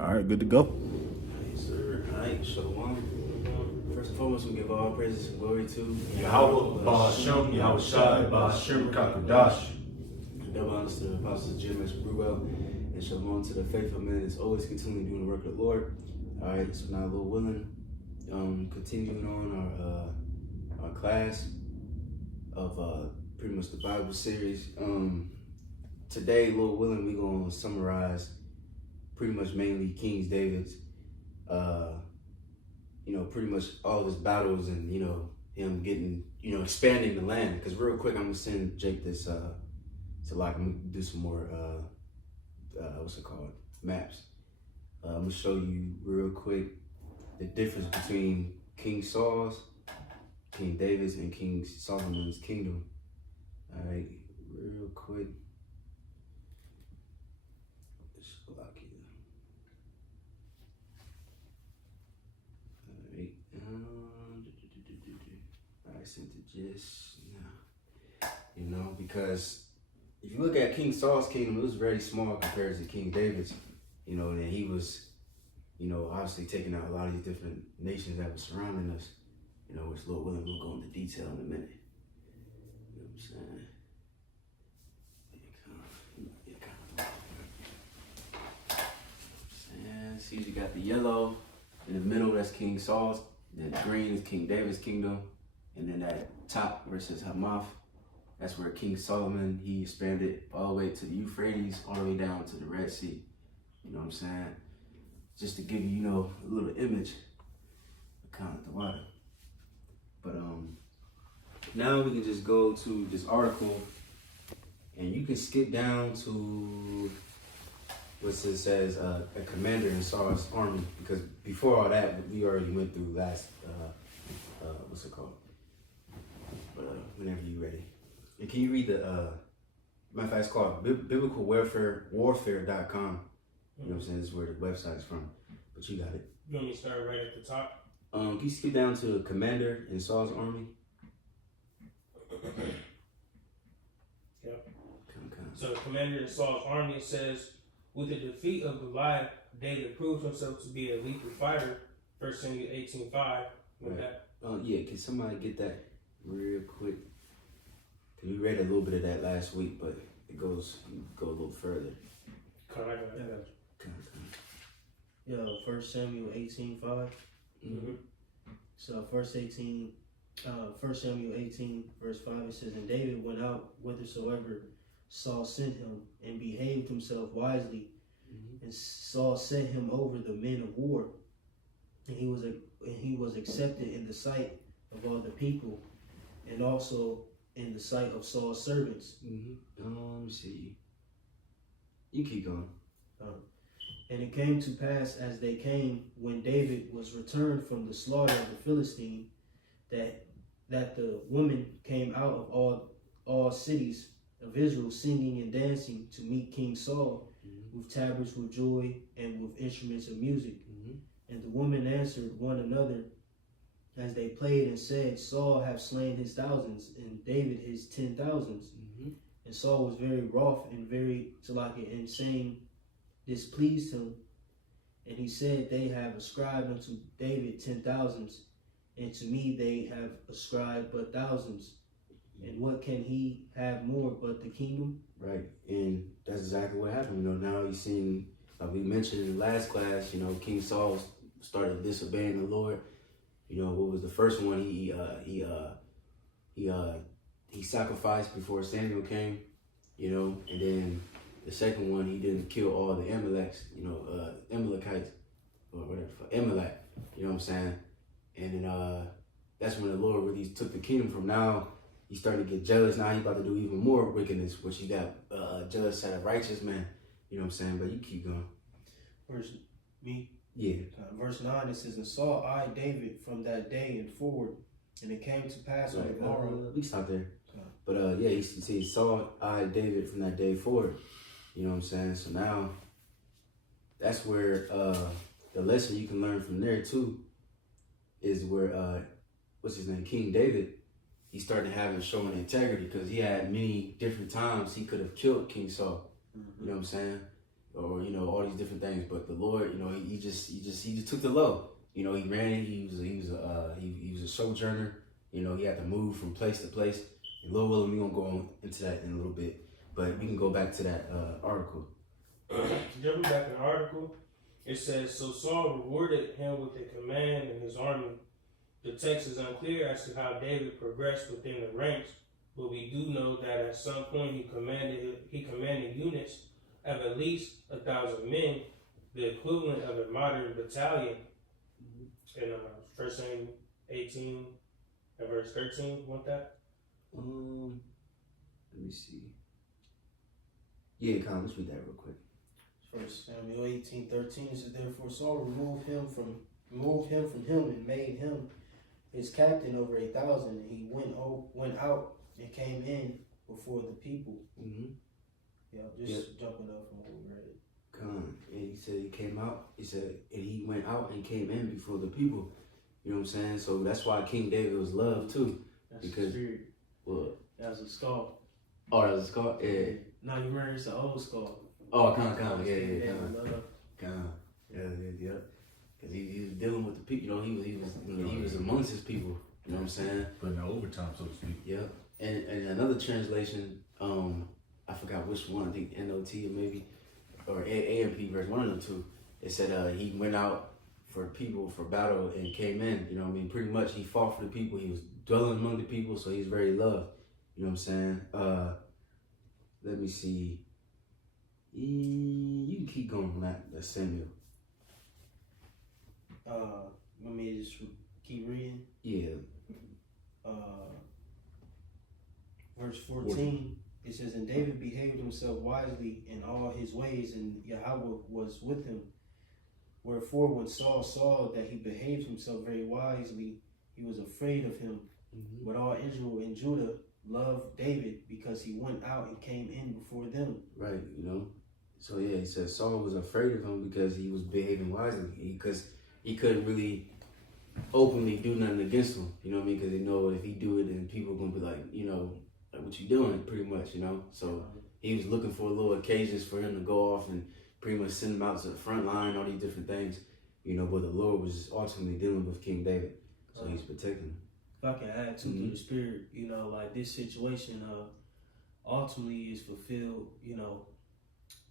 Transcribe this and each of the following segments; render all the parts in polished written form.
All right, good to go. Yes, sir. All right, Shalom. First and foremost, we give all praises and glory to Yahweh, Ba'ashem, Yahweh Shai, Ba'ashem, Kakudash. Double honors to the apostles GMS Col and Shalom to the faithful men that's always continually doing the work of the Lord. All right, so now, Lord willing, continuing on our class of pretty much the Bible series. Today, Lord willing, we're going to summarize pretty much mainly King David's, pretty much all his battles and, him getting, expanding the land. Because real quick, I'm going to send Jake this, I'm going to do some more, maps. I'm going to show you real quick the difference between King Saul's, King David's, and King Solomon's kingdom. All right, real quick. I sent it just now. Because if you look at King Saul's kingdom, it was very small compared to King David's, and he was, obviously taking out a lot of these different nations that were surrounding us, which Lord willing, we'll go into detail in a minute. You know what I'm saying? See, you got the yellow in the middle, that's King Saul's. Then green is King David's kingdom. And then that top where it says Hamath, that's where King Solomon, he expanded all the way to the Euphrates, all the way down to the Red Sea. You know what I'm saying? Just to give you, a little image of kind of the water. But now we can just go to this article and you can skip down to what it says, a commander in Saul's army, because before all that, we already went through last, what's it called? But whenever you're ready. And can you read the, matter of fact, it's called biblicalwarfare.com. You know what I'm saying? This is where the website's from, but you got it. You want me to start right at the top? Can you skip down to commander in Saul's army? Yep. Come. So commander in Saul's army, it says, with the defeat of Goliath, David proved himself to be a lethal fighter. 1 Samuel 18:5. Right. Yeah, can somebody get that real quick? Because we read a little bit of that last week, but it goes a little further. Come on, I got it. Yo, 1 Samuel 18:5. Mm-hmm. So 1 Samuel 18, verse 5, it says, and David went out whithersoever Saul sent him, and behaved himself wisely. Mm-hmm. And Saul set him over the men of war, and he was accepted in the sight of all the people, and also in the sight of Saul's servants. Mm-hmm. Let me see. You keep going. And it came to pass as they came, when David was returned from the slaughter of the Philistine, that the women came out of all cities of Israel, singing and dancing to meet King Saul, with tabrets with joy and with instruments of music. And the women answered one another as they played and said, Saul hath slain his thousands, and David his 10,000s. And Saul was very wroth and very and saying, displeased him. And he said, they have ascribed unto David 10,000s, and to me they have ascribed but thousands. And what can he have more but the kingdom? Right, and that's exactly what happened. Now you've seen, like we mentioned in the last class, King Saul started disobeying the Lord. What was the first one? He sacrificed before Samuel came, and then the second one, he didn't kill all the Amalekites, Amalekites, or whatever, Amalek, you know what I'm saying? And then that's when the Lord really took the kingdom from. Now he's starting to get jealous. Now he's about to do even more wickedness, which you got jealous at a righteous man, you know what I'm saying? But you keep going. Verse me? Yeah. Verse 9, it says, and Saul eyed David from that day and forward, and it came to pass on the morrow. We stop there. But he saw eyed David from that day forward. You know what I'm saying? So now that's where the lesson you can learn from there too is where what's his name? King David, he started showing integrity, because he had many different times he could have killed King Saul. You know what I'm saying? or all these different things. But the Lord, he just took the low. He ran. He was a sojourner. He had to move from place to place. And Lord willing, we're gonna go on into that in a little bit. But we can go back to that article. Jumping back in the article, it says, so Saul rewarded him with a command in his army. The text is unclear as to how David progressed within the ranks, but we do know that at some point he commanded units of at least 1,000 men, the equivalent of a modern battalion. In 1 Samuel 18, verse 13, want that? Let me see. Yeah, come on, let's read that real quick. 1 Samuel 18:13 says, therefore Saul removed him from him and made him his captain over 1,000. And he went out and came in before the people. Jumping up from what we read. Come on. And he said he came out. He said, and he went out and came in before the people. You know what I'm saying? So that's why King David was loved too. That's because the spirit. What? That was a skull. Oh, that was a skull? Yeah. No, you remember it's an old skull. Oh, come on. Yeah. Yeah. Because he was dealing with the people. He was amongst his people. You know what I'm saying? But in overtime, so to speak. Yeah. And another translation, I forgot which one. I think NOT or maybe, or AMP version, one of them two. It said he went out for people for battle and came in. You know what I mean? Pretty much he fought for the people. He was dwelling among the people, so he's very loved. You know what I'm saying? Let me see. You can keep going from that. That's Samuel. Let me just keep reading. Yeah. Verse 14, it says, and David behaved himself wisely in all his ways, and Yahweh was with him. Wherefore, when Saul saw that he behaved himself very wisely, he was afraid of him. But all Israel and Judah loved David because he went out and came in before them. Right, So yeah, he said Saul was afraid of him because he was behaving wisely. Because he couldn't really openly do nothing against him. You know what I mean? Because they know if he do it, then people are gonna be like, like what you doing, pretty much. So he was looking for little occasions for him to go off and pretty much send him out to the front line, all these different things. But the Lord was ultimately dealing with King David, so he's protecting him. If I can add to the spirit, like this situation ultimately is fulfilled,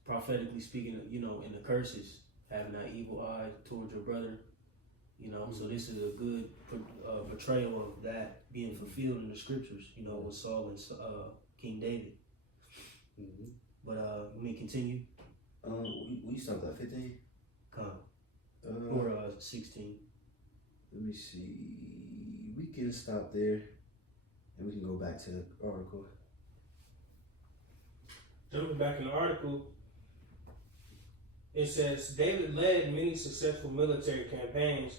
prophetically speaking, in the curses, having that evil eye towards your brother, so this is a good portrayal of that being fulfilled in the scriptures, with Saul and King David. But let me continue. We stopped at 15? Or 16. Let me see. We can stop there and we can go back to the article. Jumping back in the article, it says David led many successful military campaigns,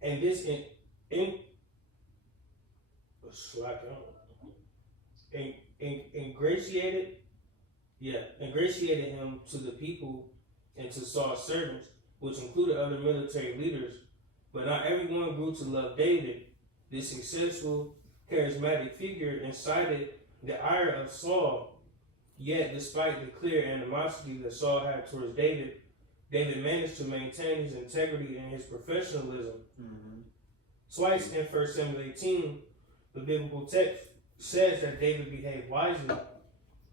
and this ingratiated him to the people and to Saul's servants, which included other military leaders. But not everyone grew to love David. This successful, charismatic figure incited the ire of Saul. Yet, despite the clear animosity that Saul had towards David, David managed to maintain his integrity and his professionalism. Twice in 1 Samuel 18, the biblical text says that David behaved wisely.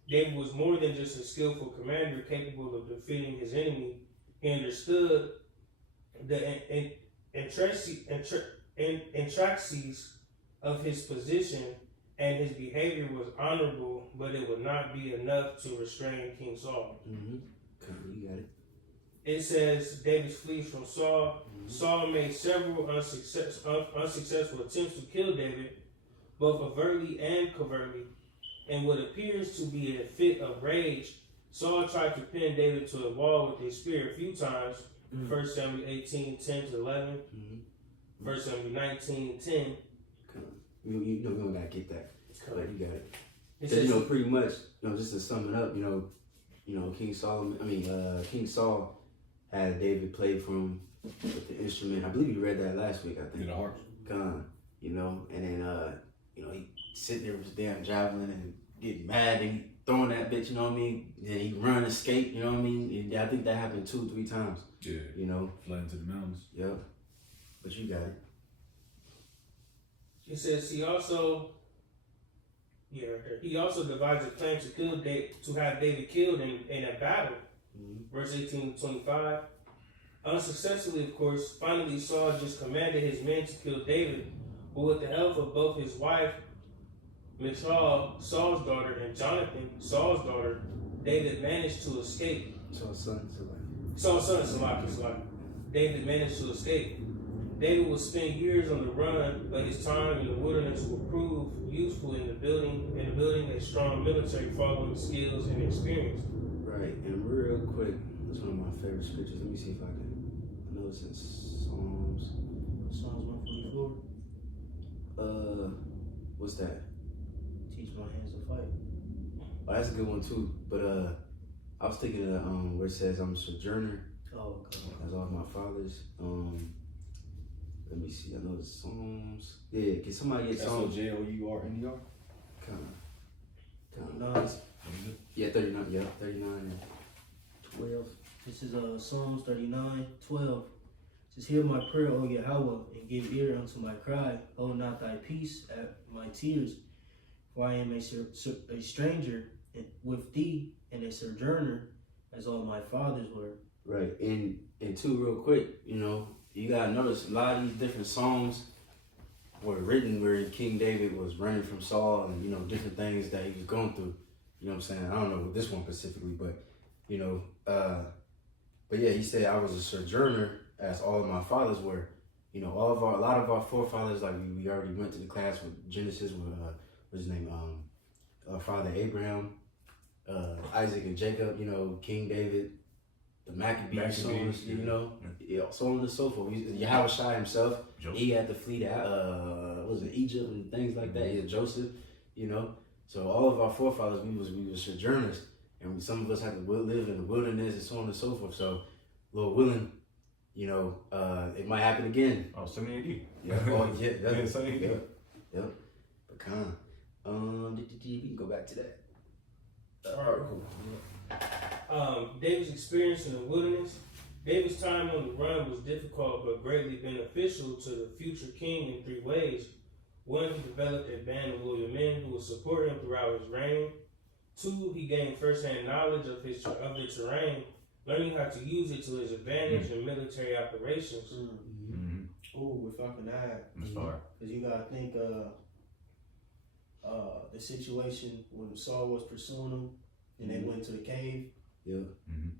David was more than just a skillful commander capable of defeating his enemy. He understood the intricacies of his position, and his behavior was honorable, but it would not be enough to restrain King Saul. You got it. It says David flees from Saul. Saul made several unsuccessful attempts to kill David, both overtly and covertly. In what appears to be a fit of rage, Saul tried to pin David to a wall with a spear a few times. 1 Samuel 18:10-11. 1 Samuel 19:10. We don't gotta get that. But you got it. Because pretty much, just to sum it up, King Saul had David play from with the instrument. I believe you read that last week, I think. In the harp. And then he sit there with his damn javelin and get mad, and throwing that bitch, you know what I mean? Then he run, escape, you know what I mean? And I think that happened 2-3 times. Yeah. You know? Flying to the mountains. Yep. But you got it. He says he also devised a plan to kill to have David killed in a battle. Mm-hmm. Verse 18 to 25. Unsuccessfully, of course, finally Saul just commanded his men to kill David, but with the help of both his wife, Michal, Saul's daughter, and Jonathan, Saul's daughter, David managed to escape. Saul's son, Salaki. David managed to escape. David would spend years on the run, but his time in the wilderness will prove useful in building a strong military following skills and experience. Right, and real quick, that's one of my favorite scriptures. Let me see if I can. I know it's in Psalms 144. What's that? Teach my hands to fight. Oh, that's a good one too. But I was thinking of where it says I'm a sojourner. Oh, okay. As all my fathers. Let me see. I know the Psalms. Yeah, can somebody get Psalms? SOJOURNER? Kind of. Nice. Yeah, 39. Yeah, 39 and 12. This is Psalms 39:12. It says, hear my prayer, O Yahweh, and give ear unto my cry. Hold not thy peace at my tears. For I am a stranger with thee, and a sojourner, as all my fathers were. Right, and two, real quick, you know, you gotta notice a lot of these different songs were written where King David was running from Saul and, you know, different things that he was going through. You know what I'm saying? I don't know this one specifically, but, you know, but yeah, he said, I was a sojourner as all of my fathers were. You know, a lot of our forefathers, like we already went to the class with Genesis with, what's his name? Father Abraham, Isaac and Jacob, you know, King David, the Maccabees, sons, you know, yeah, so on and so forth. Yahweh Shai himself, Joseph. He had to flee to Egypt and things like that. Yeah, Joseph, you know. So all of our forefathers, we were sojourners, and some of us had to live in the wilderness and so on and so forth. So, Lord willing, you know, it might happen again. Oh, 70 AD. Yeah, Yeah, 70 AD. Yep. But we can go back to that article. David's experience in the wilderness. David's time on the run was difficult but greatly beneficial to the future king in 3 ways. 1, he developed a band of loyal men who would support him throughout his reign. 2, he gained first-hand knowledge of the terrain, learning how to use it to his advantage in military operations. Oh, if I can add, That's fire. because you gotta think the situation when Saul was pursuing him, and they went to the cave. Yeah.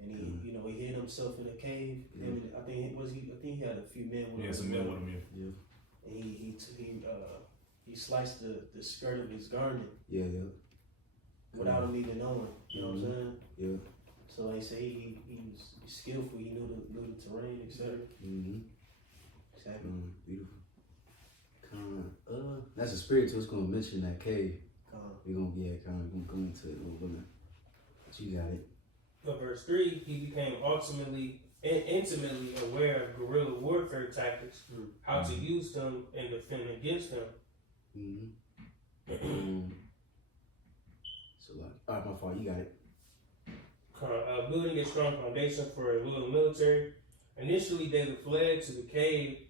And he, you know, he hid himself in a cave. Yeah. And I think he had a few men with him. Yeah, some men with him, yeah. And he sliced the skirt of his garment Yeah. without him even knowing. You know what I'm saying? Yeah. So they say he was skillful. He knew the terrain, etc. Exactly. Beautiful. That's a spirit too. It's gonna mention that cave. We're gonna go into it a little bit. But you got it. But verse 3, he became intimately aware of guerrilla warfare tactics, how to use them and defend against them. So like, all right, my fault. You got it. Building a strong foundation for a loyal military. Initially, David fled to the cave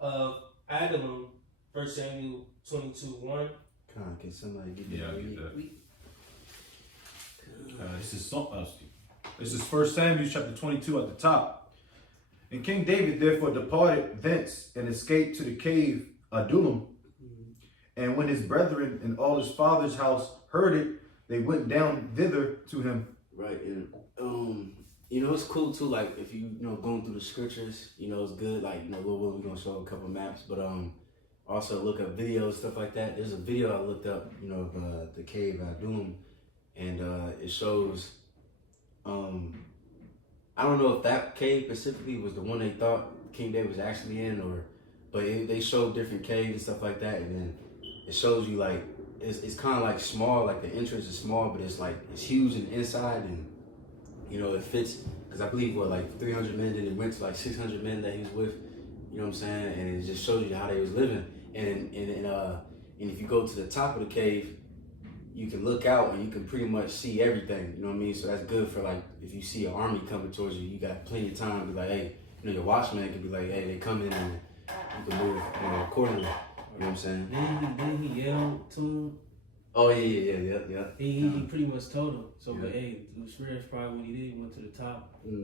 of Adullam, 1 Samuel 22:1. Can somebody get that? Yeah, I'll get that. This is 1 Samuel chapter 22 at the top. And King David therefore departed thence and escaped to the cave Adullam. And when his brethren and all his father's house heard it, they went down thither to him. Right, and you know, it's cool too. Like if you know going through the scriptures, you know, it's good. Like, you know, we're gonna show a couple maps, but also look up videos, stuff like that. There's a video I looked up, you know, of the cave Adullam, and it shows. I don't know if that cave specifically was the one they thought King David was actually in, but they showed different caves and stuff like that, and then it shows you like it's kind of like small, like the entrance is small, but it's huge in the inside, and you know it fits because I believe like 300 men, then it went to like 600 men that he was with, you know what I'm saying, and it just shows you how they was living, and if you go to the top of the cave, you can look out and you can pretty much see everything. You know what I mean? So that's good for like if you see an army coming towards you, you got plenty of time to be like, hey, you know, your watchman can be like, hey, they coming, and you can move, you know, accordingly. You know what I'm saying? Then he yelled to him. Oh yeah. He pretty much told him. So, but hey, that's probably what he did. He went to the top. Mm-hmm.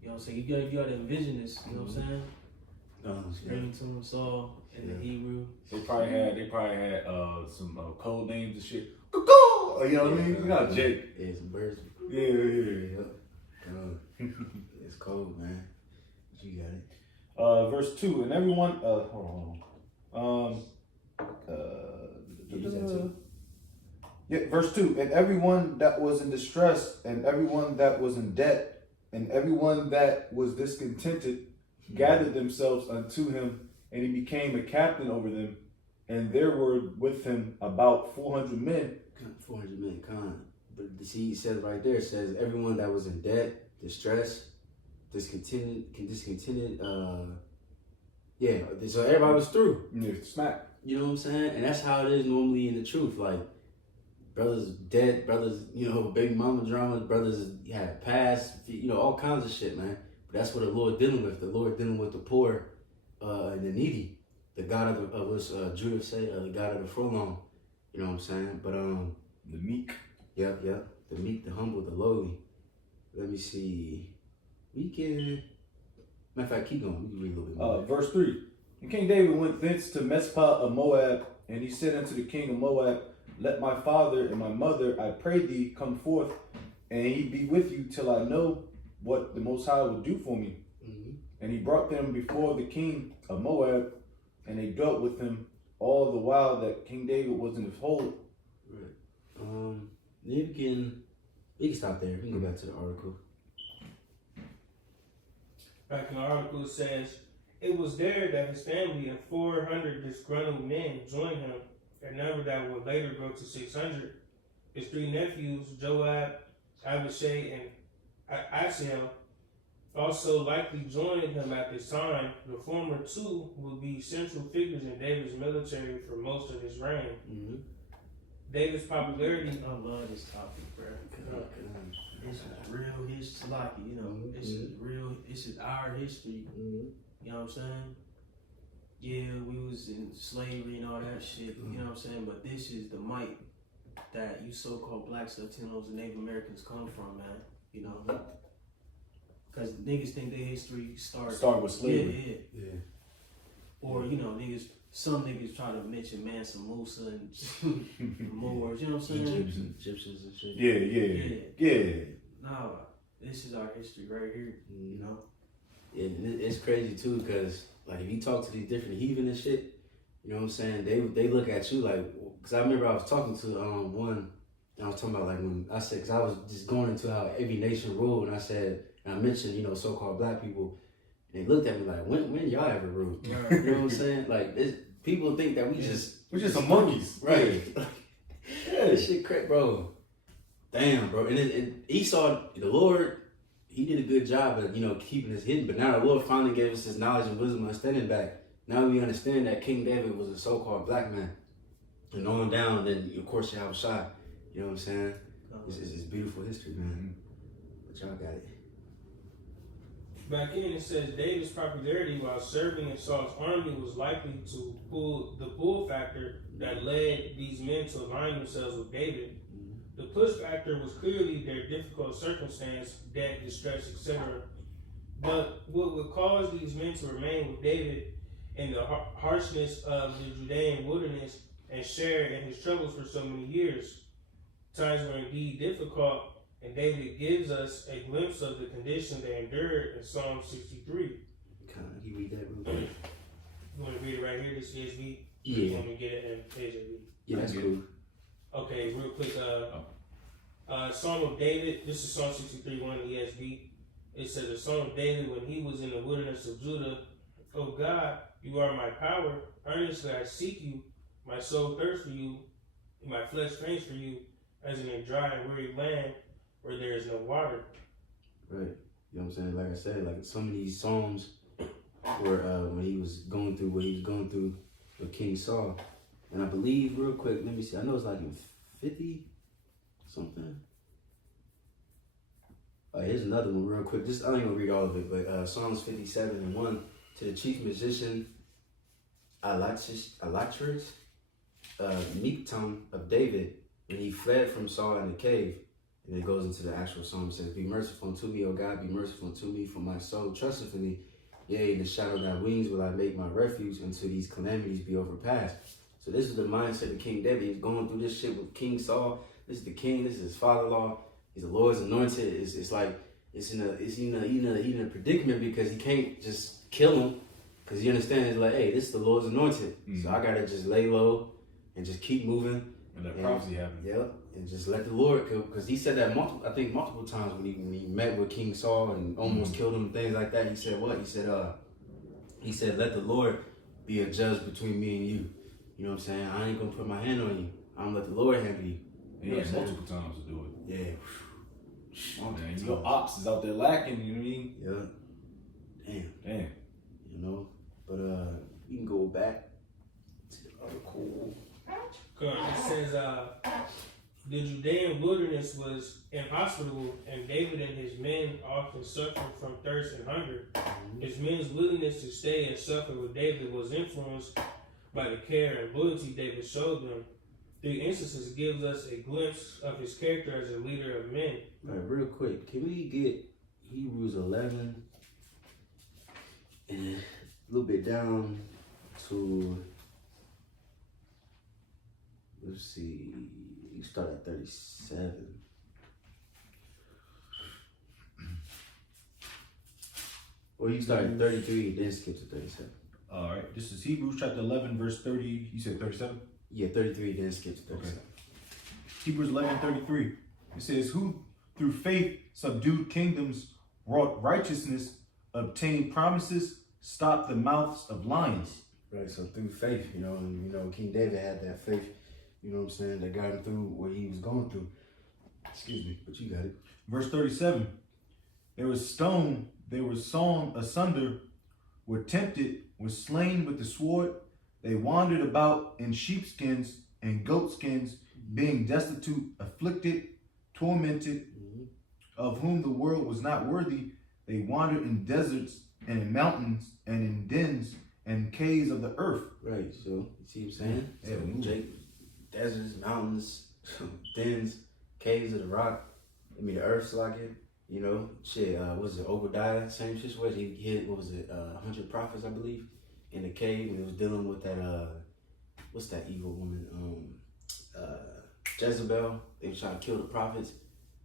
You know what I'm saying? You gotta envision this. You know what I'm saying? Screaming to him, Saul in the Hebrew. They probably had some code names and shit. You know what I mean? You know, Jake. Yeah, some birds. Yeah. It's cold, man. But you got it. Verse 2, and everyone, hold on. Yeah, verse 2, and everyone that was in distress, and everyone that was in debt, and everyone that was discontented, gathered themselves unto him, and he became a captain over them. And there were with him about 400 men. 400 men, con. But see, he says right there, it says everyone that was in debt, distress, discontented, yeah. So everybody was through. Yeah, smack. You know what I'm saying? And that's how it is normally in the truth. Like, brothers dead, brothers, you know, baby mama dramas, brothers had past, you know, all kinds of shit, man. But that's what the Lord dealing with. The Lord dealing with the poor and the needy. The God of us, Judah say, the God of the forlorn. You know what I'm saying? But the meek. Yep. The meek, the humble, the lowly. Let me see. We can. Matter of fact, keep going. We can read a little bit more. Verse 3. And King David went thence to Mizpah of Moab, and he said unto the king of Moab, let my father and my mother, I pray thee, come forth, and he be with you till I know what the Most High will do for me. Mm-hmm. And he brought them before the king of Moab, and they dealt with him all the while that King David was in his hold. Right. We can stop there. We can go back to the article. Back in the article it says, it was there that his family and 400 disgruntled men joined him, a number that would later grow to 600. His 3 nephews, Joab, Abishai, and Asahel, also likely joined him at this time. The former 2 would be central figures in David's military for most of his reign. Mm-hmm. David's popularity. I love this topic, bro. This is real history, you know. This is real. This is our history. Mm-hmm. You know what I'm saying? Yeah, we was in slavery and all that shit. You know what I'm saying? But this is the might that you so-called blacks, Latinos, and Native Americans come from, man. You know, because niggas think their history Start with slavery. Yeah. Or you know, some niggas try to mention Mansa Musa and Moors. You know what I'm saying? Egyptians and shit. Yeah. Nah, this is our history right here. You know. Yeah, and it's crazy too, because like if you talk to these different heathen and shit, you know what I'm saying? They look at you like, because I remember I was talking to one, and I was talking about like when I said, because I was just going into how every nation ruled, and I mentioned, you know, so-called black people, and they looked at me like, when y'all ever ruled? You know what I'm saying? Like people think that we're just some monkeys, right? Yeah, this shit crazy, bro. Damn, bro. And Esau, the Lord, he did a good job of, you know, keeping us hidden. But now the Lord finally gave us his knowledge and wisdom and understanding back. Now we understand that King David was a so-called black man. And on down, then, of course, you have a shot. You know what I'm saying? It's beautiful history, man. But y'all got it. Back in it says David's popularity while serving in Saul's army was likely to pull the pull factor that led these men to align themselves with David. The push factor was clearly their difficult circumstance, debt, distress, etc. But what would cause these men to remain with David in the harshness of the Judean wilderness and share in his troubles for so many years? Times were indeed difficult, and David gives us a glimpse of the condition they endured in Psalm 63. Can you read that real quick? You want to read it right here, this ESV? Yeah. You want me to get it in KJV? Yeah, that's cool. Okay, real quick. Psalm of David. This is Psalm 63, 1 ESV. It says, a Psalm of David when he was in the wilderness of Judah. O God, you are my power. Earnestly I seek you. My soul thirsts for you. My flesh faints for you, as in a dry and weary land where there is no water. Right. You know what I'm saying? Like I said, like some of these Psalms were when he was going through what he was going through with King Saul. And I believe, real quick, let me see. I know it's like in 50 something. Here's another one real quick. I ain't gonna read all of it, but Psalms 57:1 to the chief musician Alatrich, Miktam of David, when he fled from Saul in the cave. And it goes into the actual psalm. It says, "Be merciful unto me, O God, be merciful unto me, for my soul trusteth in thee. Yea, in the shadow of thy wings will I make my refuge until these calamities be overpassed." So this is the mindset of King David. He's going through this shit with King Saul. This is the king. This is his father-in-law. He's the Lord's anointed. It's like he's in a predicament because he can't just kill him, because he understands like, hey, this is the Lord's anointed. So I gotta just lay low and just keep moving. And that prophecy happened. Yep, and just let the Lord, because he said that multiple times when he met with King Saul and almost killed him and things like that. He said what? He said, let the Lord be a judge between me and you. You know what I'm saying? I ain't gonna put my hand on you. I'm gonna let the Lord handle you. You know multiple times to do it. Yeah. Oh, man, your ops is out there lacking, you know what I mean? Yeah. Damn. You know, but we can go back to the article. It says, the Judean wilderness was inhospitable, and David and his men often suffered from thirst and hunger. His men's willingness to stay and suffer with David was influenced by the care and loyalty David showed them. 3 instances gives us a glimpse of his character as a leader of men. All right, real quick, can we get Hebrews 11 and a little bit down to, let's see, you start at 37. Or you start at 33 and then skip to 37. All right, this is Hebrews chapter 11, verse 30. You said 37? Yeah, 33 then skip to 37. Okay. Hebrews 11:33. It says, "Who through faith subdued kingdoms, wrought righteousness, obtained promises, stopped the mouths of lions." Right, so through faith, and King David had that faith, you know what I'm saying, that got him through what he was going through. Excuse me, but you got it. Verse 37. They were sawn asunder, were tempted, were slain with the sword. They wandered about in sheepskins and goatskins, being destitute, afflicted, tormented, of whom the world was not worthy. They wandered in deserts and in mountains and in dens and caves of the earth. Right, so you see what I'm saying? Yeah, so deserts, mountains, dens, caves of the rock. The earth's like it. Was it Obadiah? Same situation. He hit 100 prophets, I believe, in the cave, and it was dealing with that what's that evil woman? Jezebel. They were trying to kill the prophets.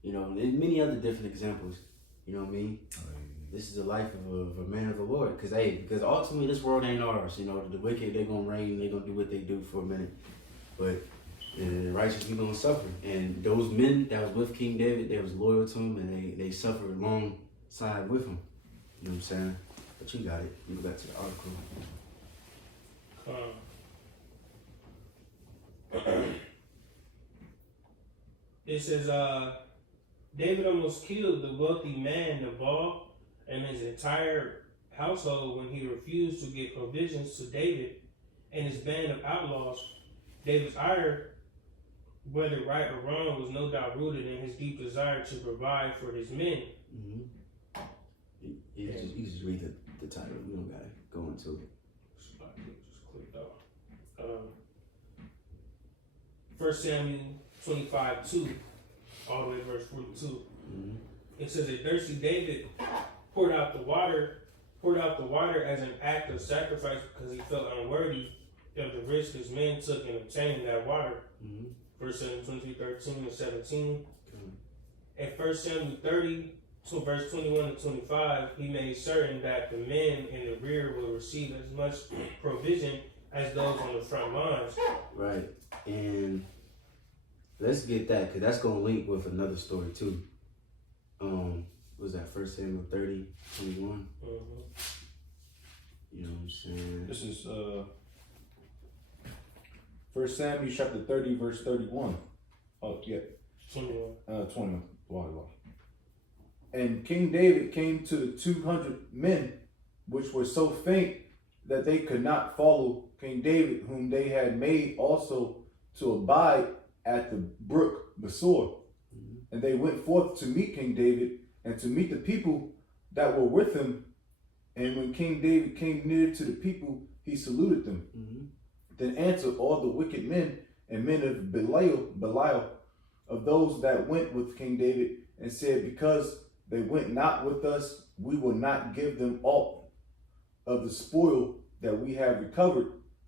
There's many other different examples. You know what I mean? This is the life of a man of the Lord. Because ultimately this world ain't ours. The wicked, they're gonna reign, they're gonna do what they do for a minute. But the righteous people gonna suffer. And those men that was with King David, they was loyal to him, and they suffered alongside with him. You know what I'm saying? But you got it. You go back to the article. It says, David almost killed the wealthy man Nabal and his entire household when he refused to give provisions to David and his band of outlaws. David's ire, whether right or wrong, was no doubt rooted in his deep desire to provide for his men. You just read the title. We don't gotta go into it. Just clicked off. 1 Samuel 25:2, all the way to verse 42. It says that thirsty David poured out the water as an act of sacrifice because he felt unworthy of the risk his men took in obtaining that water. 1 Samuel 23:13 and 17. At 1 Samuel 30, verse 21 to 25, he made certain that the men in the rear will receive as much provision as those on the front lines. Right, and let's get that, because that's going to link with another story too. Was that 1 Samuel 30, 21? You know what I'm saying? This is 1 Samuel chapter 30, verse 31. Oh, yeah. 21. Wow. And King David came to the 200 men, which were so faint that they could not follow King David, whom they had made also to abide at the brook Besor. And they went forth to meet King David and to meet the people that were with him. And when King David came near to the people, he saluted them. Then answered all the wicked men and men of Belial of those that went with King David, and said, because they went not with us, we will not give them aught of the spoil that we have recovered,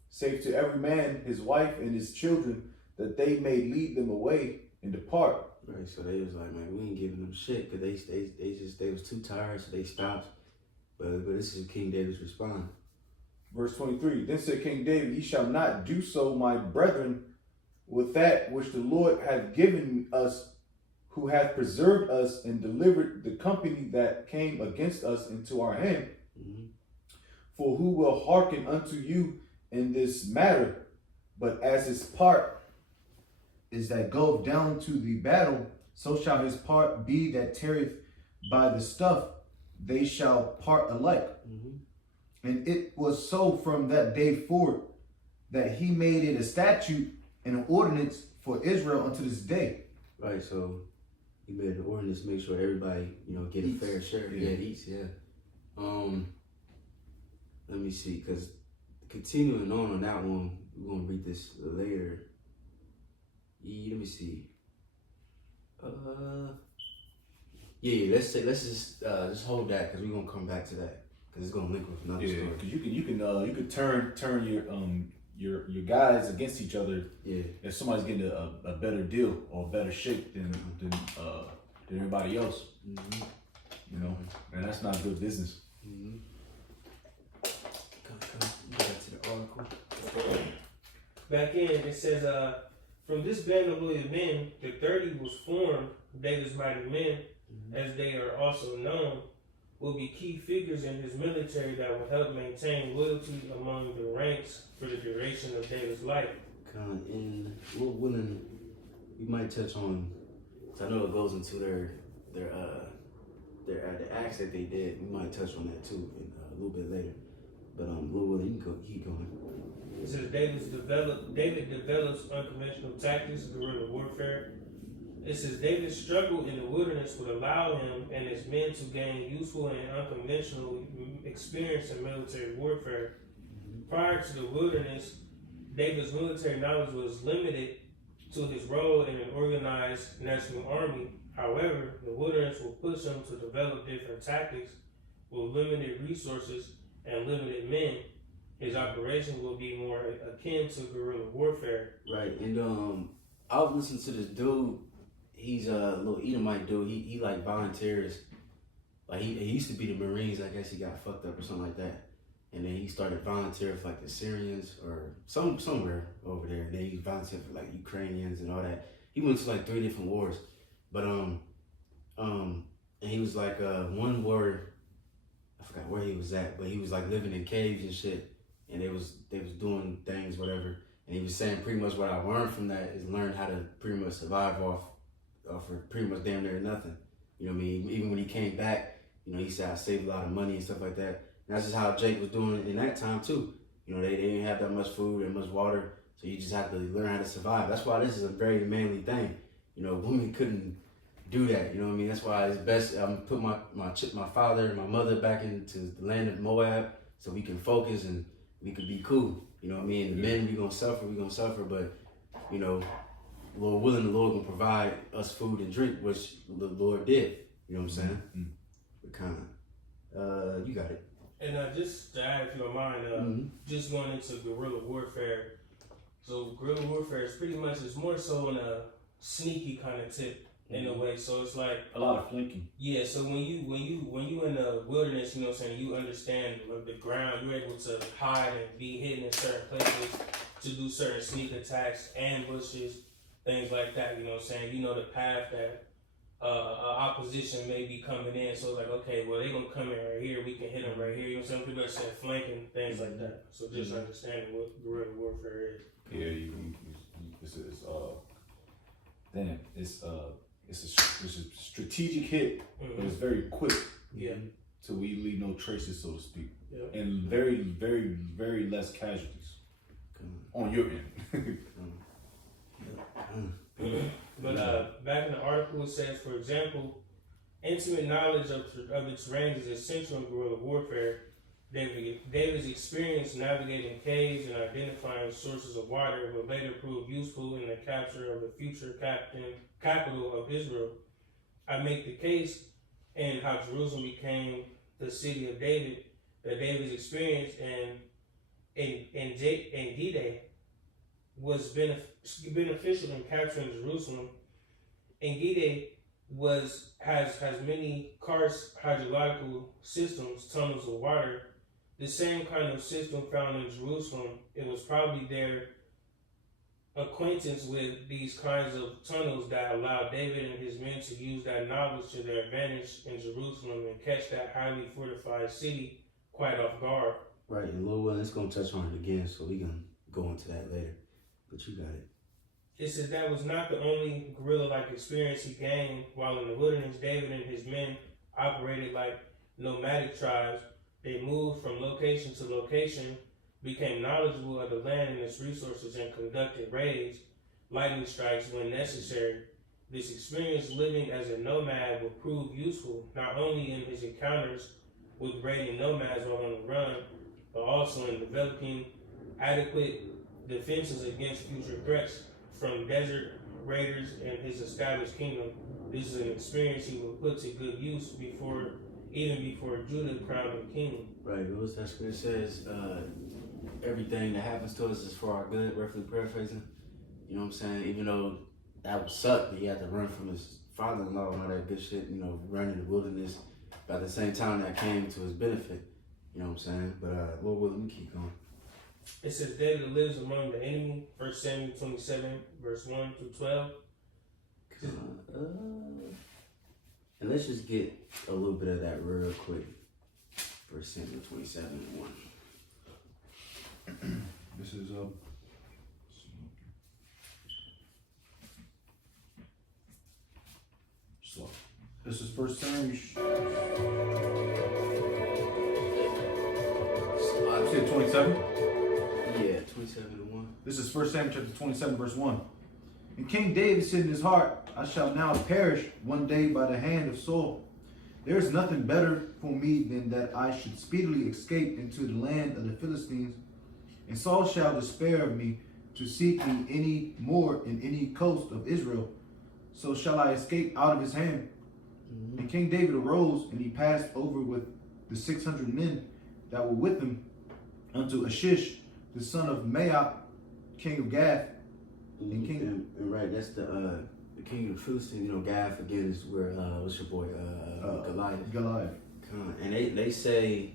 save to every man his wife and his children, that they may lead them away and depart. Right, so they was like, man, we ain't giving them shit, because they was too tired, so they stopped. But this is King David's response. Verse 23, then said King David, ye shall not do so, my brethren, with that which the Lord hath given us, who hath preserved us and delivered the company that came against us into our hand. For who will hearken unto you in this matter? But as his part is that goeth down to the battle, so shall his part be that tarrieth by the stuff. They shall part alike. And it was so from that day forward that he made it a statute and an ordinance for Israel unto this day. Right, so he made an ordinance to make sure everybody, get a fair share. Yeah, eats, yeah. Let me see, because continuing on that one, we're going to read this later. Let me see. Let's just hold that, because we're going to come back to that, because it's going to link with another story. Because you could turn your guys against each other. Yeah. If somebody's getting a better deal or a better shape than everybody else, and that's not good business. Come back to the article. Back in, it says, from this band of loyal men, the 30 was formed, David's mighty men, as they are also known, will be key figures in his military that will help maintain loyalty among the ranks for the duration of David's life. And we're willing, we might touch on, I know it goes into the acts that they did. We might touch on that too a little bit later. But Lord willing, you can keep going. It says David develops unconventional tactics, guerrilla warfare. It says David's struggle in the wilderness would allow him and his men to gain useful and unconventional experience in military warfare. Prior to the wilderness, David's military knowledge was limited to his role in an organized national army. However, the wilderness will push him to develop different tactics with limited resources and limited men. His operation will be more akin to guerrilla warfare. Right, and I was listening to this dude. He's a little Edomite dude. He like volunteers. Like he used to be the Marines. I guess he got fucked up or something like that. And then he started volunteering for like the Syrians or somewhere over there. And then he volunteered for like Ukrainians and all that. He went to like 3 different wars. But and he was like one war, I forgot where he was at, but he was like living in caves and shit. And they was doing things, whatever. And he was saying pretty much what I learned from that is learn how to pretty much survive off for pretty much damn near nothing. You know what I mean? Even when he came back, he said I saved a lot of money and stuff like that. And that's just how Jake was doing in that time too. They didn't have that much food and much water, so you just have to learn how to survive. That's why this is a very manly thing. Women couldn't do that. You know what I mean? That's why it's best I'm put my father and my mother back into the land of Moab so we can focus and we could be cool. You know what I mean? The men, we're gonna suffer, but Lord willing, the Lord gonna provide us food and drink, which the Lord did. You know what I'm saying? But kind of, you got it. And just to add, if you don't mind, just going into guerrilla warfare. So guerrilla warfare is pretty much, it's more so on a sneaky kind of tip in a way. So it's like a lot of flanking. Yeah. So when you in the wilderness, you understand the ground. You're able to hide and be hidden in certain places to do certain sneak attacks, ambushes, things like that. The path that opposition may be coming in. So like, okay, well, they're going to come in right here. We can hit them right here. Some people are saying flanking, things like that. So just understanding what guerrilla warfare is. Yeah, it's a strategic hit, but it's very quick. Yeah. So we leave no traces, so to speak. Yeah. And very, very, very less casualties on your end. But back in the article, it says, for example, intimate knowledge of the terrain is essential in guerrilla warfare. David's experience navigating caves and identifying sources of water would later prove useful in the capture of the future capital of Israel. I make the case in how Jerusalem became the city of David, that David's experience in D-Day was beneficial in capturing Jerusalem. And D-Day has many karst hydrological systems, tunnels of water. The same kind of system found in Jerusalem. It was probably their acquaintance with these kinds of tunnels that allowed David and his men to use that knowledge to their advantage in Jerusalem and catch that highly fortified city quite off guard. Right, and Lil Will, it's going to touch on it again, so we can go into that later. But you got it. It says that was not the only guerrilla-like experience he gained. While in the wilderness, David and his men operated like nomadic tribes. They moved from location to location, became knowledgeable of the land and its resources, and conducted raids, lightning strikes when necessary. This experience living as a nomad will prove useful not only in his encounters with raiding nomads while on the run, but also in developing adequate defenses against future threats from desert raiders and his established kingdom. This is an experience he will put to good use even before Judah crowned him king. Right, but what's that scripture says? Everything that happens to us is for our good, roughly paraphrasing. You know what I'm saying? Even though that would suck that he had to run from his father-in-law and all that good shit, you know, run in the wilderness. But at the same time, that came to his benefit. You know what I'm saying? But Lord willing, we keep going. It says David lives among the enemy, 1 Samuel 27, verse 1 through 12. And let's just get a little bit of that real quick. 1 Samuel 27 and 1. This is slow. This is 1 Samuel. You said 27? Yeah, 27 and 1. This is 1 Samuel chapter 27, verse 1. And King David said in his heart, I shall now perish one day by the hand of Saul. There is nothing better for me than that I should speedily escape into the land of the Philistines, and Saul shall despair of me to seek me any more in any coast of Israel. So shall I escape out of his hand. Mm-hmm. And King David arose, and he passed over with the 600 men that were with him unto Achish, the son of Maoch, king of Gath. And King, and right, that's the king of the Philistines. You know, Gath again is where what's your boy Goliath. Goliath. And they say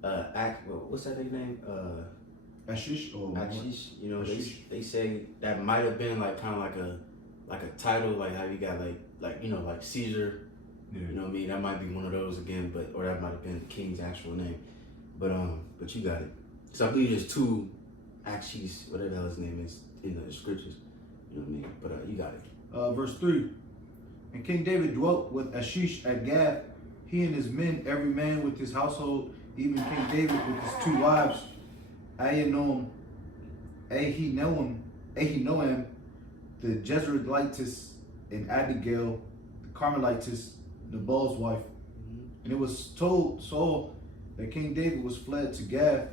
what's that nigga name? Ashish or Ashish. You know, Ashish. they say that might have been like kind of like a title, like how you got like you know, like Caesar. Yeah. You know what I mean? That might be one of those again, or that might have been the king's actual name. But you got it. So I believe there's two Ashish, whatever the hell his name is, in the scriptures. You know what I mean? But you got it. Verse 3. And King David dwelt with Ashish at Gath, he and his men, every man with his household, even King David with his two wives, Ahinoam, the Jezreelitess, and Abigail, the Carmelitess, Nabal's wife. Mm-hmm. And it was told Saul that King David was fled to Gath,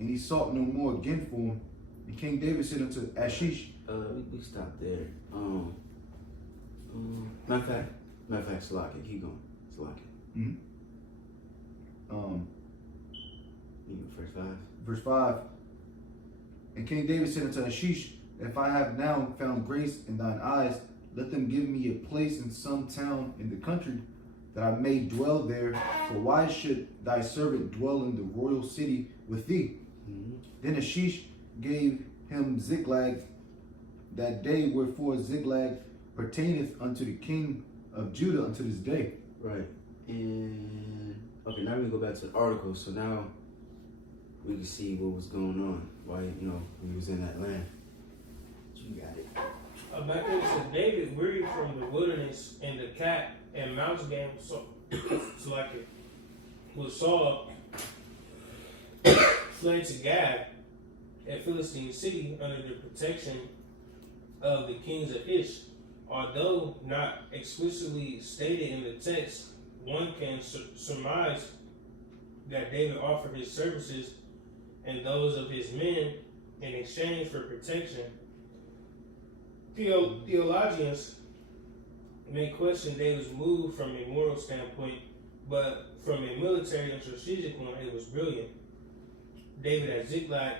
and he sought no more again for him. And King David said unto Ashish, we stopped there. Matter of fact, Salaki, keep going. Salaki. Mm-hmm. Verse 5. Verse 5. And King David said unto Ashish, if I have now found grace in thine eyes, let them give me a place in some town in the country, that I may dwell there. For why should thy servant dwell in the royal city with thee? Mm-hmm. Then Ashish gave him Ziklag that day, wherefore Ziklag pertaineth unto the king of Judah unto this day. Right. And okay, now we go back to the article. So now we can see what was going on. Why, you know, we was in that land. You got it. Back then, it said David wearied from the wilderness and the cat and mouse game. So like it was Saul fled to Gath, a Philistine city, under the protection of the kings of Ish. Although not explicitly stated in the text, one can surmise that David offered his services and those of his men in exchange for protection. Theologians may question David's move from a moral standpoint, but from a military and strategic one, it was brilliant. David at Ziklag,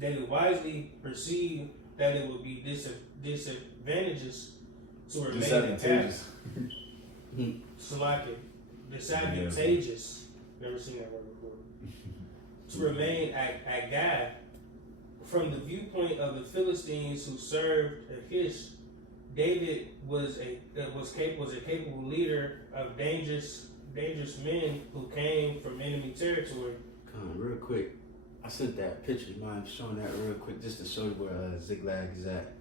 David wisely perceived that it would be disadvantageous to remain Disadvantageous. disadvantageous. Never seen that word before. To remain at Gath. From the viewpoint of the Philistines who served Achish, David was a capable leader of dangerous men who came from enemy territory. Come on, real quick. I sent that picture. You mind showing that real quick just to show you where Ziklag is at?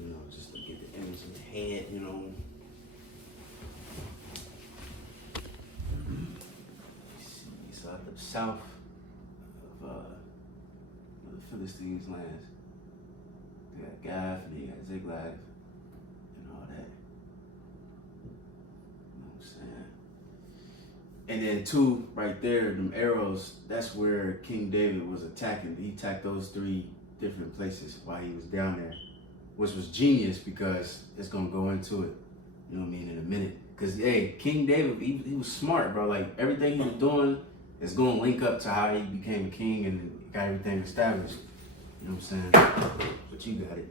You know, just to get the image in the head, you know. So at the south of the Philistines' lands, you got Gath and you got Ziklag and all that. You know what I'm saying? And then two, right there, them arrows, that's where King David was attacking. He attacked those three different places while he was down there, which was genius because it's going to go into it, you know what I mean, in a minute. Because, hey, King David, he was smart, bro. Like, everything he was doing is going to link up to how he became a king and got everything established. You know what I'm saying? But you got it.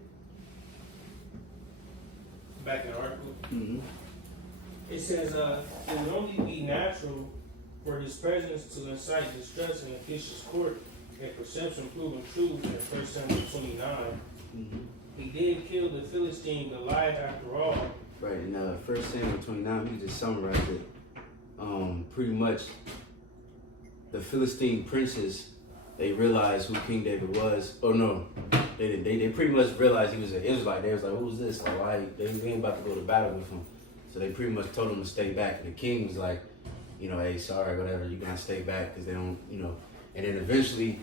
Back in the article. Mm-hmm. It says, it would only be natural for his presence to incite distrust in Achish's court, a perception proven true in 1 Samuel 29. Mm-hmm. He did kill the Philistine Goliath after all. Right, in 1 Samuel 29, we just summarized it. Pretty much, the Philistine princes, they realized who King David was. Oh no, they didn't. They pretty much realized he was an Israelite. They was like, who's this? Like, why? They ain't about to go to battle with him. So they pretty much told him to stay back. And the king was like, you know, hey, sorry, whatever, you gotta stay back because they don't, you know. And then eventually,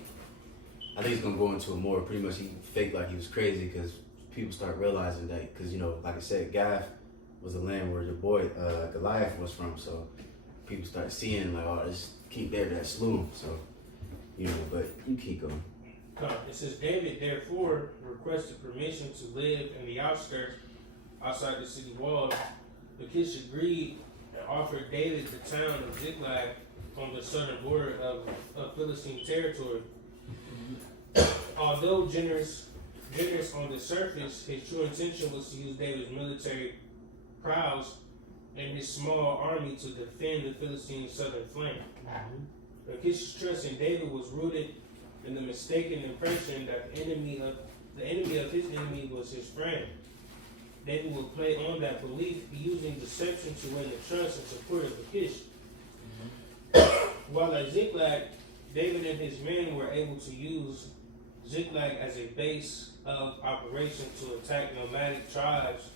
I think he's gonna go into a more, pretty much he faked like he was crazy because people start realizing that, because, you know, like I said, Gath was the land where your boy Goliath was from. So people start seeing like, oh, this King David that slew him. So, you know, but you keep going. It says, David therefore requested permission to live in the outskirts outside the city walls. Achish agreed and offered David the town of Ziklag on the southern border of Philistine territory. Although generous on the surface, his true intention was to use David's military prowess and his small army to defend the Philistine southern flank. Achish's trust in David was rooted in the mistaken impression that the enemy of his enemy was his friend. David would play on that belief, using deception to win the trust and support of Achish. While at Ziklag, David and his men were able to use Ziklag as a base of operation to attack nomadic tribes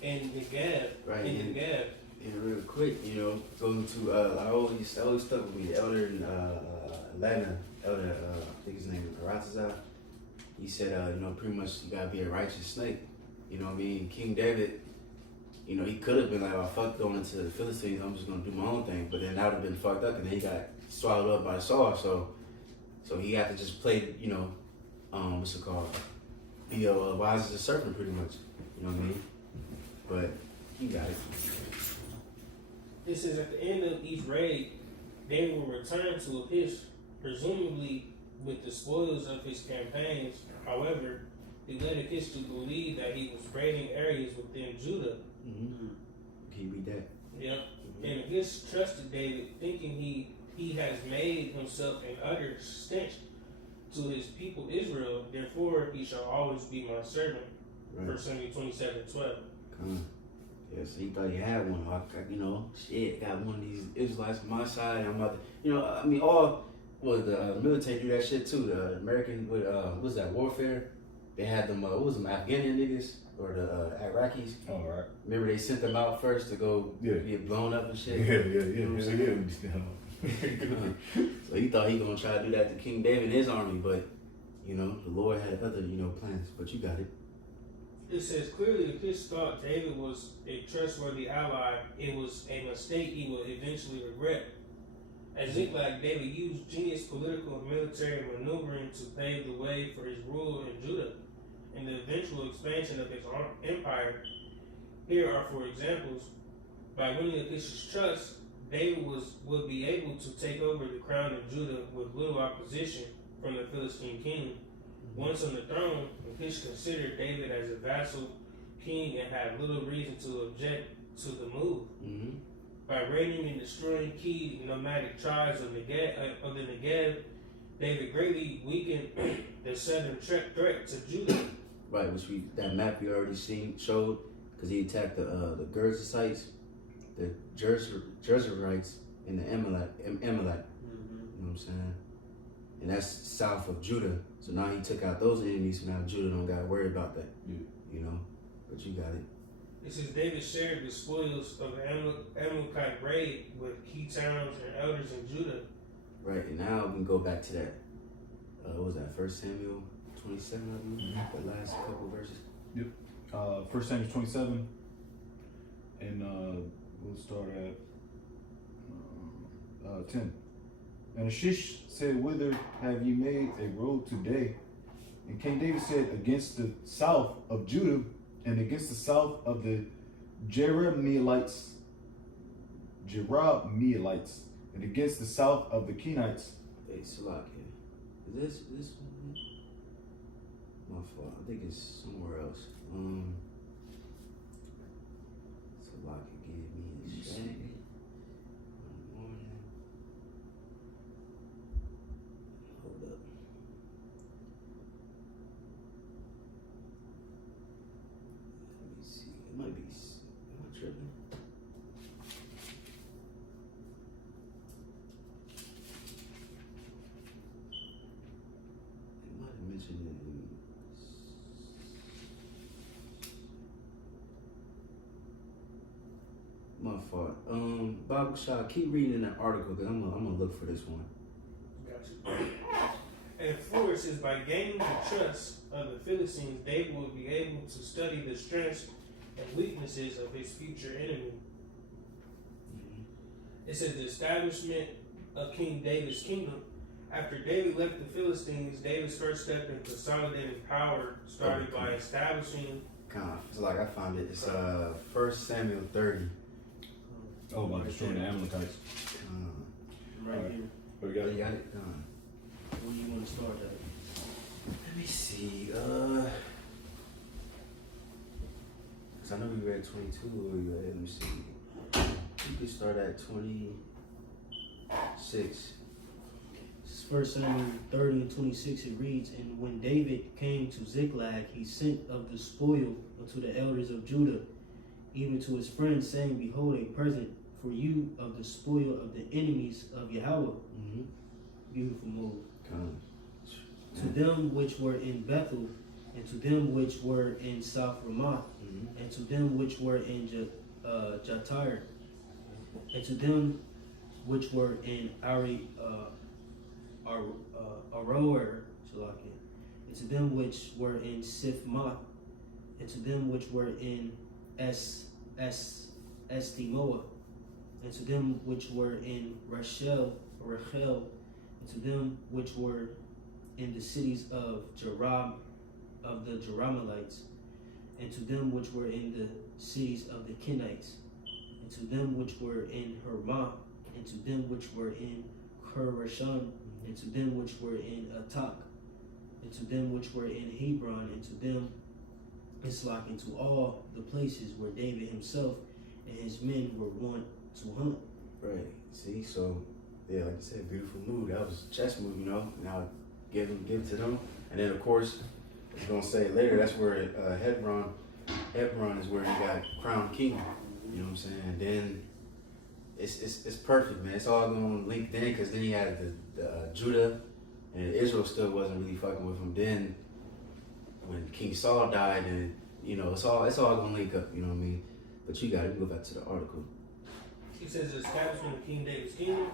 in the Negev. Right. In the Negev. And real quick, you know, going to I always stuck with me, the elder in Atlanta, I think his name is Karatazar. He said, you know, pretty much you gotta be a righteous snake. You know what I mean? King David, you know, he could have been like, oh, fuck going into the Philistines, I'm just gonna do my own thing. But then that would have been fucked up, and then he got swallowed up by Saul. So he had to just play, you know, what's it called? Be wise as a serpent, pretty much. You know what I mean? But you got it. It says at the end of each raid, David will return to Achish, presumably with the spoils of his campaigns. However, he led Achish to believe that he was raiding areas within Judah. Mm-hmm. Can you read that? Yep. And Achish trusted David, thinking he has made himself an utter stench to his people Israel. Therefore, he shall always be my servant. Right. 1 Samuel 27:12. Come on. Yeah, so he thought he had one. You know, shit, got one of these Israelites on my side. I'm about to, you know, I mean, the military do that shit too. The American with, what's that, warfare? They had them, what was them, Afghani niggas? Or the Iraqis? All right. Remember they sent them out first to go get blown up and shit? Yeah. You know what I'm saying? So he thought he gonna try to do that to King David and his army, but, you know, the Lord had other, you know, plans. But you got it. It says clearly Achish thought David was a trustworthy ally. It was a mistake he would eventually regret. At Ziklag, David used genius political and military maneuvering to pave the way for his rule in Judah and the eventual expansion of his empire. Here are four examples. By winning Achish's trust, David would be able to take over the crown of Judah with little opposition from the Philistine king. Once on the throne, Achish considered David as a vassal king and had little reason to object to the move. Mm-hmm. By raiding and destroying key nomadic tribes of the Negev, David greatly weakened the southern threat to Judah. Right, which that map we already showed, because he attacked the Gerzeyites, the Jerzerites, and the Amalek. You know what I'm saying? And that's south of Judah. So now he took out those enemies. So now Judah don't got to worry about that. You know, but you got it. It says David shared the spoils of the Amalekite raid with key towns and elders in Judah. Right, and now we can go back to that. What was that? 1 Samuel 27, I believe. The last couple verses. Yep. 1 Samuel 27, and we'll start at 10. And Achish said, "Whither have ye made a road today?" And King David said, "Against the south of Judah, and against the south of the Jerahmeelites, and against the south of the Kenites." Hey, Salakia. Is this one? My fault. I think it's somewhere else. Salakia gave me a check. Morning. Hold up. Let me see. It might be. Am I tripping? It might have mentioned it in. My fault. Bob Shaw, keep reading in that article because I'm gonna look for this one. Gotcha. And four, it says, by gaining the trust of the Philistines, David will be able to study the strengths and weaknesses of his future enemy. It says the establishment of King David's kingdom. After David left the Philistines, David's first step in consolidating power started by establishing. It's like I found it. It's 1 Samuel 30. Oh, about destroying the Amalekites. Right here. What we got? You got it. Where do you want to start at? Let me see. 'Cause I know we read 22. Let me see. You can start at 26. This is 1 Samuel 30 and 26. It reads, "And when David came to Ziklag, he sent of the spoil unto the elders of Judah, even to his friends, saying, Behold, a present for you of the spoil of the enemies of Yahweh." Beautiful move. To them which were in Bethel, and to them which were in South Ramoth, and to them which were in Jatir, and to them which were in Aroer, and to them which were in Siphmoth, and to them which were in Estimoa, and to them which were in Rachel, and to them which were in the cities of the Jerahmeelites, and to them which were in the cities of the Kenites, and to them which were in Hermah, and to them which were in Kerashon, and to them which were in Atak, and to them which were in Hebron, and to them and to all the places where David himself and his men were wont to hunt. Right. See, so yeah, like you said, beautiful move. That was a chess move, you know. Now give it to them, and then of course, it's gonna say later that's where Hebron is where he got crowned king. You know what I'm saying? And then it's perfect, man. It's all gonna link then, because then he had the Judah, and Israel still wasn't really fucking with him. Then when King Saul died, and you know, it's all gonna link up. You know what I mean? But you got to go back to the article. He says the establishment of King David's kingdom.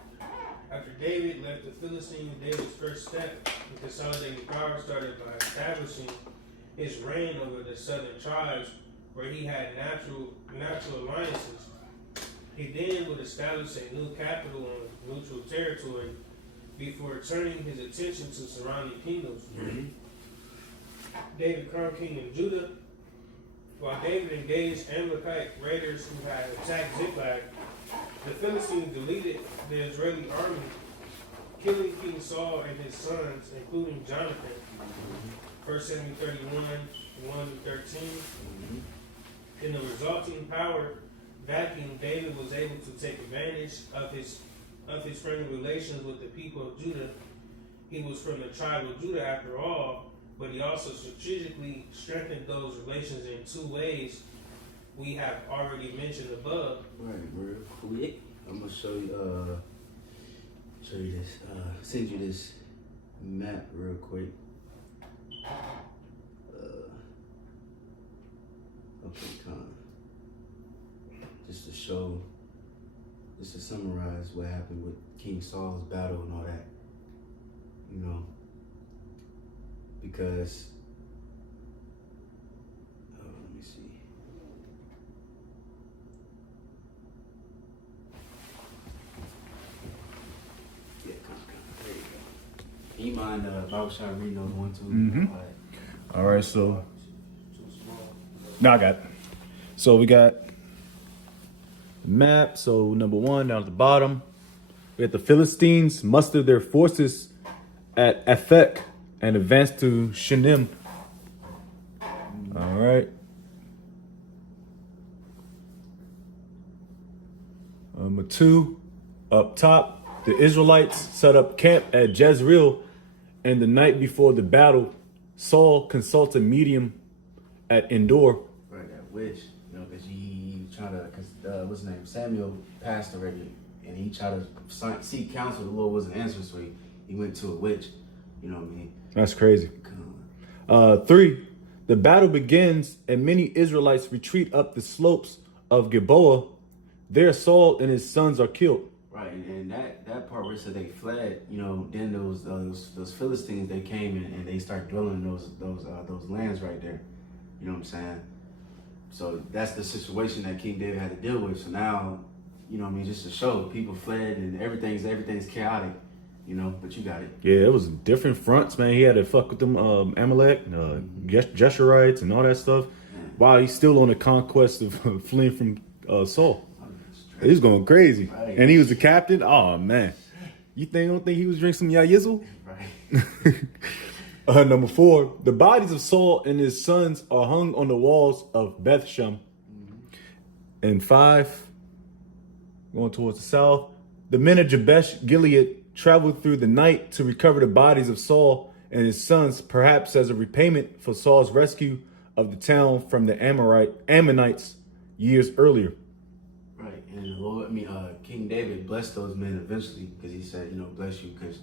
After David left the Philistines, David's first step in consolidating power started by establishing his reign over the southern tribes, where he had natural alliances. He then would establish a new capital on neutral territory before turning his attention to surrounding kingdoms. David crowned king in Judah. While David engaged Amalekite raiders who had attacked Ziklag, the Philistines deleted the Israeli army, killing King Saul and his sons, including Jonathan. 1 Samuel 31, 1-13. In the resulting power vacuum, David was able to take advantage of his friendly relations with the people of Judah. He was from the tribe of Judah after all, but he also strategically strengthened those relations in two ways we have already mentioned above. Right, real quick. I'm gonna show you this. Send you this map real quick. Okay, just to summarize what happened with King Saul's battle and all that. You know, because let me see. Yeah, there you go. Can you mind Bible shot reading those 1, 2? Mhm. All right, so Too small. now I got it. So we got the map. So number 1 down at the bottom, we had the Philistines mustered their forces at Aphek and advanced to Shunem. All right. Number 2, up top, the Israelites set up camp at Jezreel, and the night before the battle, Saul consulted medium at Endor. Right, that witch, you know, because he tried to, what's his name? Samuel passed already, and he tried to seek counsel. The Lord wasn't answering, so he went to a witch. You know what I mean? That's crazy. 3, the battle begins, and many Israelites retreat up the slopes of Gilboa. There, Saul and his sons are killed. Right, and that part where it said they fled, you know, then those Philistines, they came and they start dwelling in those lands right there. You know what I'm saying? So that's the situation that King David had to deal with. So now, you know what I mean, just to show people fled and everything's chaotic, you know, but you got it. Yeah, it was different fronts, man. He had to fuck with them Amalek, Jeshurites, and all that stuff. While he's still on the conquest of fleeing from Saul. He was going crazy. Right. And he was the captain. Oh, man. You don't think he was drinking some Yayizzle? Right. Number 4, the bodies of Saul and his sons are hung on the walls of Bethshem. And 5, going towards the south, the men of Jabesh Gilead traveled through the night to recover the bodies of Saul and his sons, perhaps as a repayment for Saul's rescue of the town from the Ammonites years earlier. Right, and the Lord, King David blessed those men eventually because he said, you know, bless you because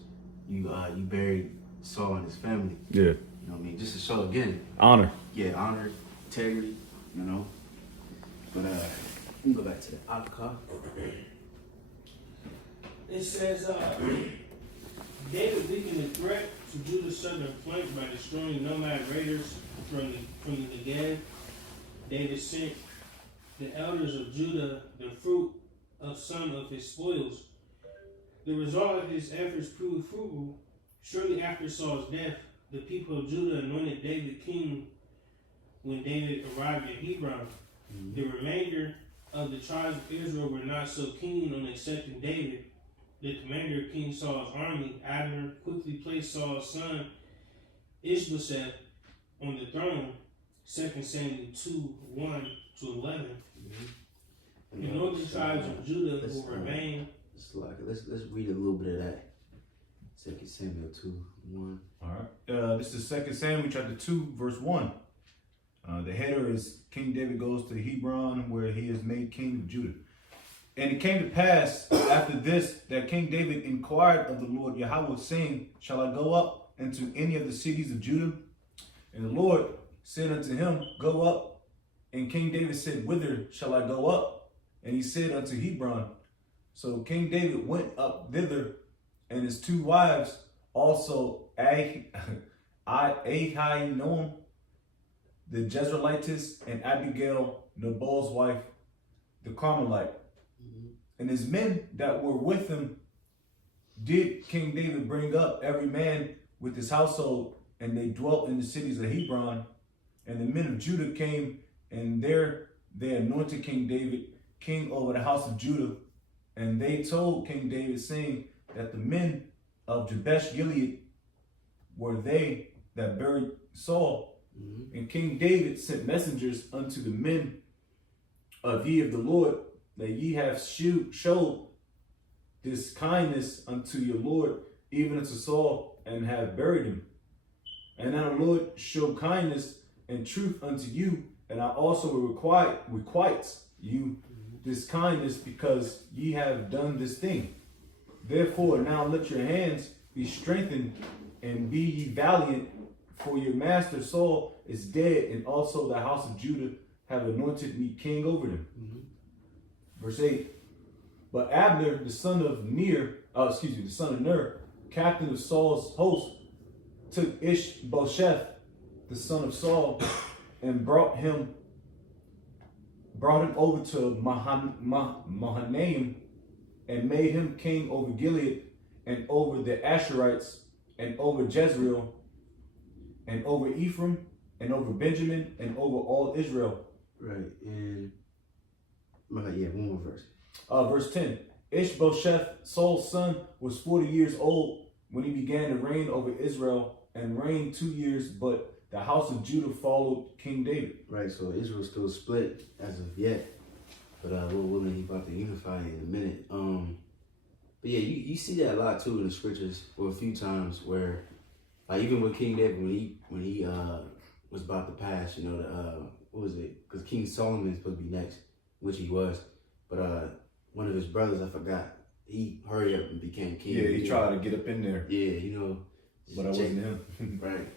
you buried Saul and his family. Yeah. You know what I mean? Just to show again. Honor. Yeah, honor, integrity, you know. But let me go back to the Akha. It says, David weakened the threat to Judah's southern flank by destroying nomad raiders from the Negev. David sent the elders of Judah the fruit of some of his spoils. The result of his efforts proved fruitful. Shortly after Saul's death, the people of Judah anointed David king when David arrived at Hebron. The remainder of the tribes of Israel were not so keen on accepting David. The commander of King Saul's army, Abner, quickly placed Saul's son Ishbosheth on the throne. 2 Samuel 2:1-11. The northern tribes of Judah will remain. Let's read a little bit of that. 2 Samuel 2:1. All right. This is 2 Samuel chapter 2, verse 1. The header is King David goes to Hebron, where he is made king of Judah. And it came to pass after this that King David inquired of the Lord Yahweh, saying, shall I go up into any of the cities of Judah? And the Lord said unto him, go up. And King David said, whither shall I go up? And he said unto Hebron. So King David went up thither, and his 2 wives, also Ahinoam the Jezreelitess, and Abigail, Nabal's wife, the Carmelite. And his men that were with him did King David bring up, every man with his household, and they dwelt in the cities of Hebron. And the men of Judah came, and there they anointed King David king over the house of Judah. And they told King David, saying that the men of Jabesh Gilead were they that buried Saul. And King David sent messengers unto the men of ye of the Lord, that ye have showed this kindness unto your Lord, even unto Saul, and have buried him. And now the Lord show kindness and truth unto you, and I also will requite you this kindness, because ye have done this thing. Therefore now let your hands be strengthened, and be ye valiant, for your master Saul is dead, and also the house of Judah have anointed me king over them. Verse 8. But Abner, the son of Ner, captain of Saul's host, took Ishbosheth, the son of Saul, and brought him over to Mahanaim, and made him king over Gilead, and over the Asherites, and over Jezreel, and over Ephraim, and over Benjamin, and over all Israel. Right, and one more verse. Verse 10. Ishbosheth, Saul's son, was 40 years old when he began to reign over Israel, and reigned 2 years, but the house of Judah followed King David. Right, so Israel's still split as of yet, but Lord willing, he about to unify in a minute. But yeah, you see that a lot too in the scriptures, or a few times where, like even with King David, when he was about to pass, what was it? Because King Solomon is supposed to be next, which he was, but one of his brothers, I forgot, he hurried up and became king. Yeah, he tried to get up in there. Yeah, but it wasn't him. Right.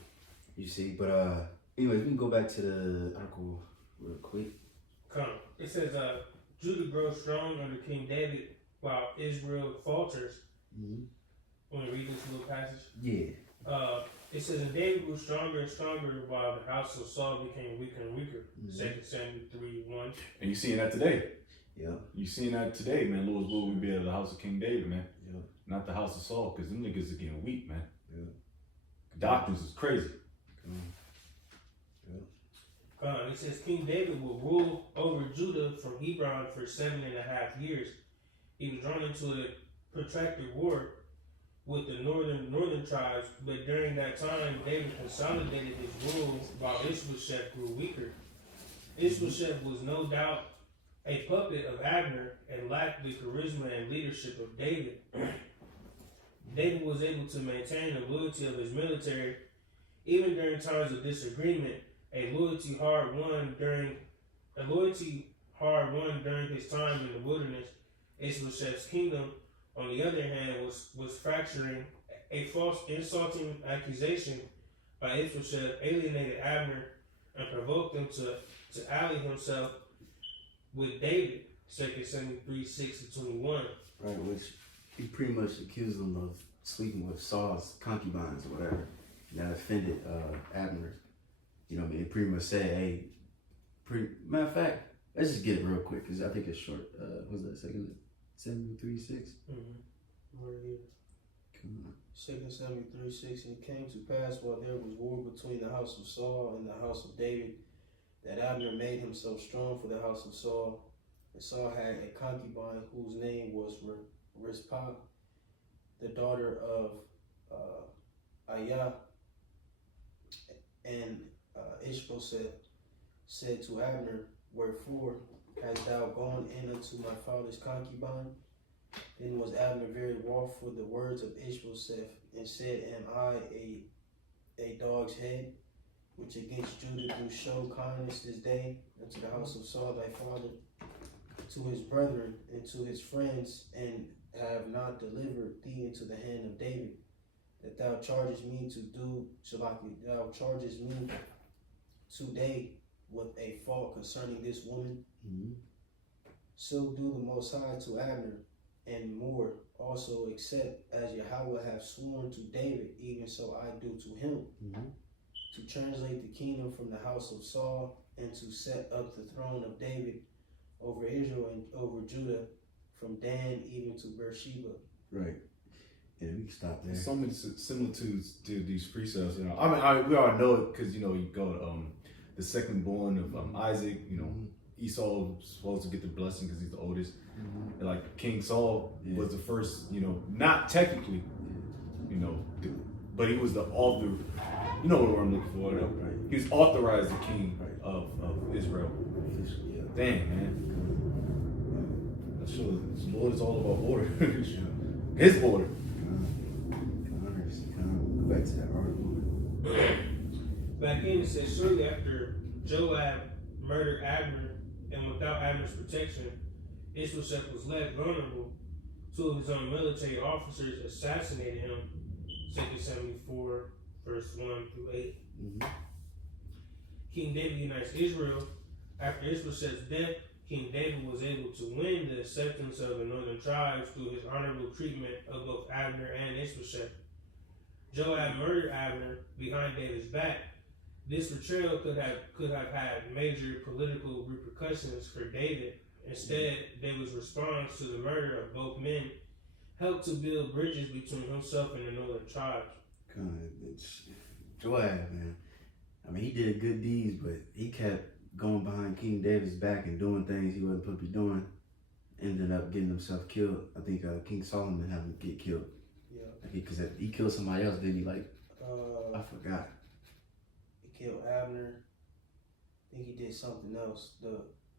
You see, but anyways, we can go back to the article real quick. It says, Judah grows strong under King David, while Israel falters. Want to read this little passage? Yeah. It says, and David grew stronger and stronger, while the house of Saul became weaker and weaker. 2 Samuel 3:1. And you seeing that today. Yeah. You seeing that today, man. Lord's will we be at the house of King David, man. Yeah. Not the house of Saul, because them niggas are getting weak, man. Yeah. Doctrines is crazy. It says King David will rule over Judah from Hebron for 7.5 years. He was drawn into a protracted war with the northern tribes, but during that time David consolidated his rule while Ishbosheth grew weaker. Ishbosheth was no doubt a puppet of Abner and lacked the charisma and leadership of David. David was able to maintain the loyalty of his military even during times of disagreement. A loyalty hard won during his time in the wilderness. Ishbosheth's kingdom, on the other hand, was fracturing. A false insulting accusation by Ishbosheth alienated Abner and provoked him to ally himself with David. 2 Samuel 3:6-21. Right, which he pretty much accused him of sleeping with Saul's concubines or whatever. And that offended Abner. You know what I mean? It pretty much said, hey, matter of fact, let's just get it real quick, because I think it's short. What's that, 2 Samuel 3:6? Right here. Come on. 2 Samuel 3:6. And it came to pass, while there was war between the house of Saul and the house of David, that Abner made himself strong for the house of Saul. And Saul had a concubine whose name was Rizpah, the daughter of Aiah. And Ishbosheth said to Abner, wherefore hast thou gone in unto my father's concubine? Then was Abner very wroth for the words of Ishbosheth, and said, am I a dog's head, which against Judah do show kindness this day unto the house of Saul thy father, to his brethren and to his friends, and have not delivered thee into the hand of David, that thou chargest me to do, thou chargest me today with a fault concerning this woman. So do the Most High to Abner, and more also, except as Yahweh have sworn to David, even so I do to him. to translate the kingdom from the house of Saul and to set up the throne of David over Israel and over Judah from Dan even to Beersheba. Right. Yeah, we can stop there. So many similitudes to these precepts. You know, I mean, we already know it because you go the second born of Isaac. You know, Esau was supposed to get the blessing because he's the oldest. And like King Saul was the first. You know, not technically. You know, but he was the author. You know what I'm looking for. Right. He was authorized the king of Israel. Yeah. Dang, man. That shows the Lord is all about order. His order. Go back to that article. Back in, it says, shortly after Joab murdered Abner, and without Abner's protection, Ishbosheth was left vulnerable. Two of his own military officers assassinated him. 2 Samuel 4, verse 1 through 8. King David unites Israel. After Ishbosheth's death, King David was able to win the acceptance of the northern tribes through his honorable treatment of both Abner and Ishbosheth. Joab murdered Abner behind David's back. This betrayal could have had major political repercussions for David. Instead, David's response to the murder of both men helped to build bridges between himself and the northern tribes. It's Joab, man. I mean, he did good deeds, but he kept going behind King David's back and doing things he wasn't supposed to be doing. Ended up getting himself killed. I think King Solomon had him get killed. Yeah. Because he killed somebody else, didn't he? Like, I forgot. He killed Abner. I think he did something else.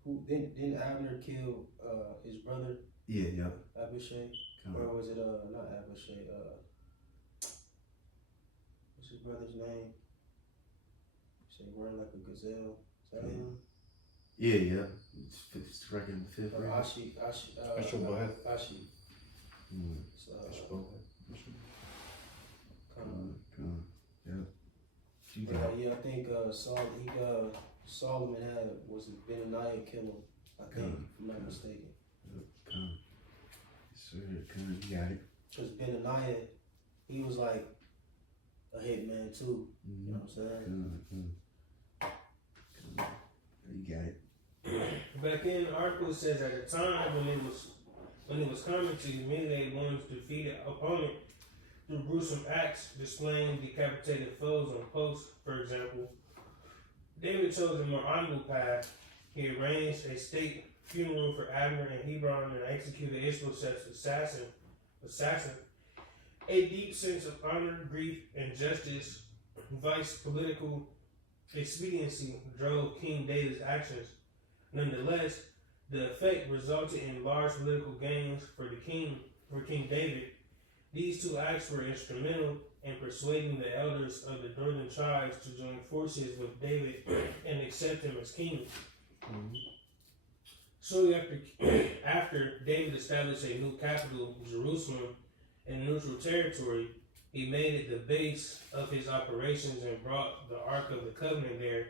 Didn't Abner kill his brother? Yeah. Abishai? Or was it not Abishai? What's his brother's name? He said run like a gazelle. Is that him? Yeah. It's right in the 5th grade. Ashi. Yeah, I think Solomon was Benaniah kill him, I think, if I'm not mistaken. Sir, you got it. Because Benaniah, he was like a hitman too. You know what I'm saying? You got it. Back in the article, it says at the time when it was common to humiliate one's defeated opponent through gruesome acts, displaying decapitated foes on posts, for example, David chose a more honorable path. He arranged a state funeral for Abner in Hebron and executed Ishbosheth's assassin. A deep sense of honor, grief, and justice, vice political expediency drove King David's actions. Nonetheless, the effect resulted in large political gains for King David. These two acts were instrumental in persuading the elders of the northern tribes to join forces with David and accept him as king. Shortly after David established a new capital, Jerusalem, in neutral territory, he made it the base of his operations and brought the Ark of the Covenant there.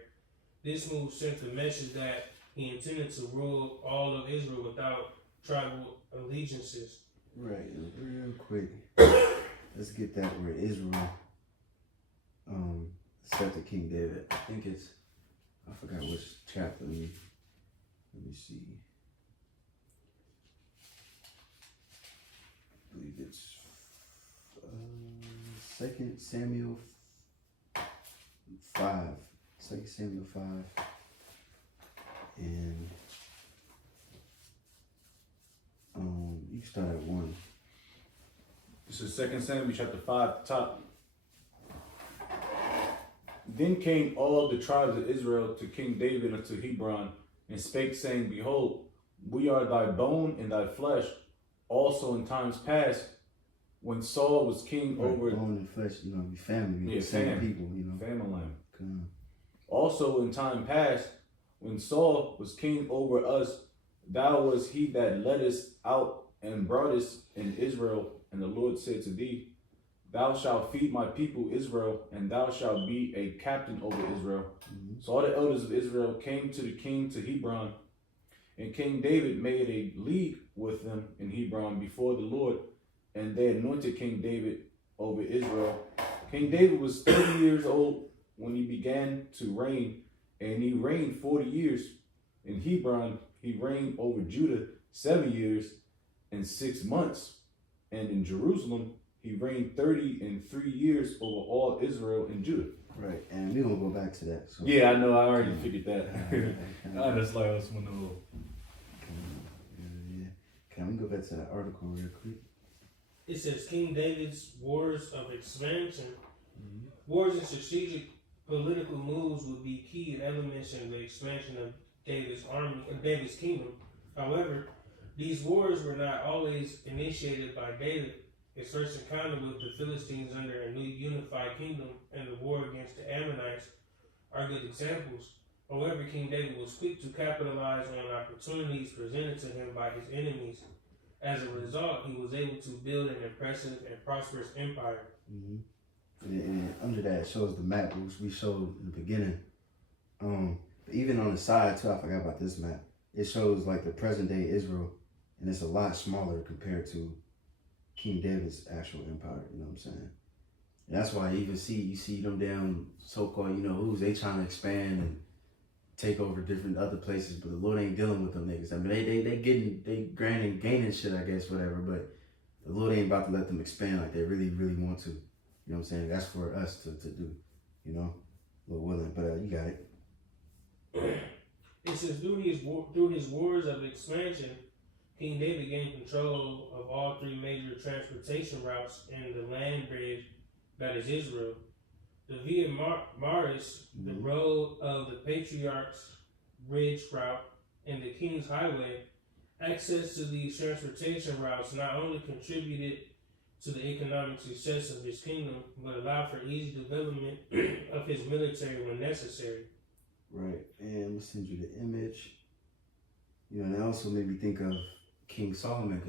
This move sent the message that he intended to rule all of Israel without tribal allegiances. Right, real quick. Let's get that where Israel accepted King David. I think it's, I forgot which chapter. Let me see. I believe it's 2 Samuel 5. 2 Samuel 5. And you can start at 1. This is 2 Samuel chapter 5, top. Then came all the tribes of Israel to King David unto Hebron, and spake, saying, Behold, we are thy bone and thy flesh. Also in times past, when Saul was king over bone and flesh, you know, be family, same people, you know. Family. Also in time past, when Saul was king over us, thou was he that led us out and brought us in Israel. And the Lord said to thee, Thou shalt feed my people Israel, and thou shalt be a captain over Israel. So all the elders of Israel came to the king to Hebron, and King David made a league with them in Hebron before the Lord, and they anointed King David over Israel. King David was 30 years old when he began to reign, and he reigned 40 years. In Hebron, he reigned over Judah 7 years and 6 months. And in Jerusalem, he reigned 33 years over all Israel and Judah. Right, and we're gonna go back to that. So. Yeah, I know. I already figured that. I just like us when Yeah. Can we go back to that article real quick? It says King David's wars of expansion. Wars and strategic political moves would be key elements in the expansion of David's army, of David's kingdom. However, these wars were not always initiated by David. His first encounter with the Philistines under a new unified kingdom and the war against the Ammonites are good examples. However, King David was quick to capitalize on opportunities presented to him by his enemies. As a result, he was able to build an impressive and prosperous empire. Mm-hmm. And under that, it shows the map which we showed in the beginning. But even on the side too, I forgot about this map. It shows like the present day Israel, and it's a lot smaller compared to King David's actual empire. You know what I'm saying? And that's why you see them damn so-called who's they trying to expand and take over different other places, but the Lord ain't dealing with them niggas. I mean, they gaining shit, I guess, whatever. But the Lord ain't about to let them expand like they really want to. You know what I'm saying? That's for us to do, Lord willing. But you got it. It says, through his wars of expansion, King David gained control of all three major transportation routes in the land bridge that is Israel. The Via Maris, the road of the Patriarch's Ridge route, and the King's Highway. Access to these transportation routes not only contributed to the economic success of his kingdom, but allowed for easy development of his military when necessary. Right, and we'll send you the image. And that also made me think of King Solomon,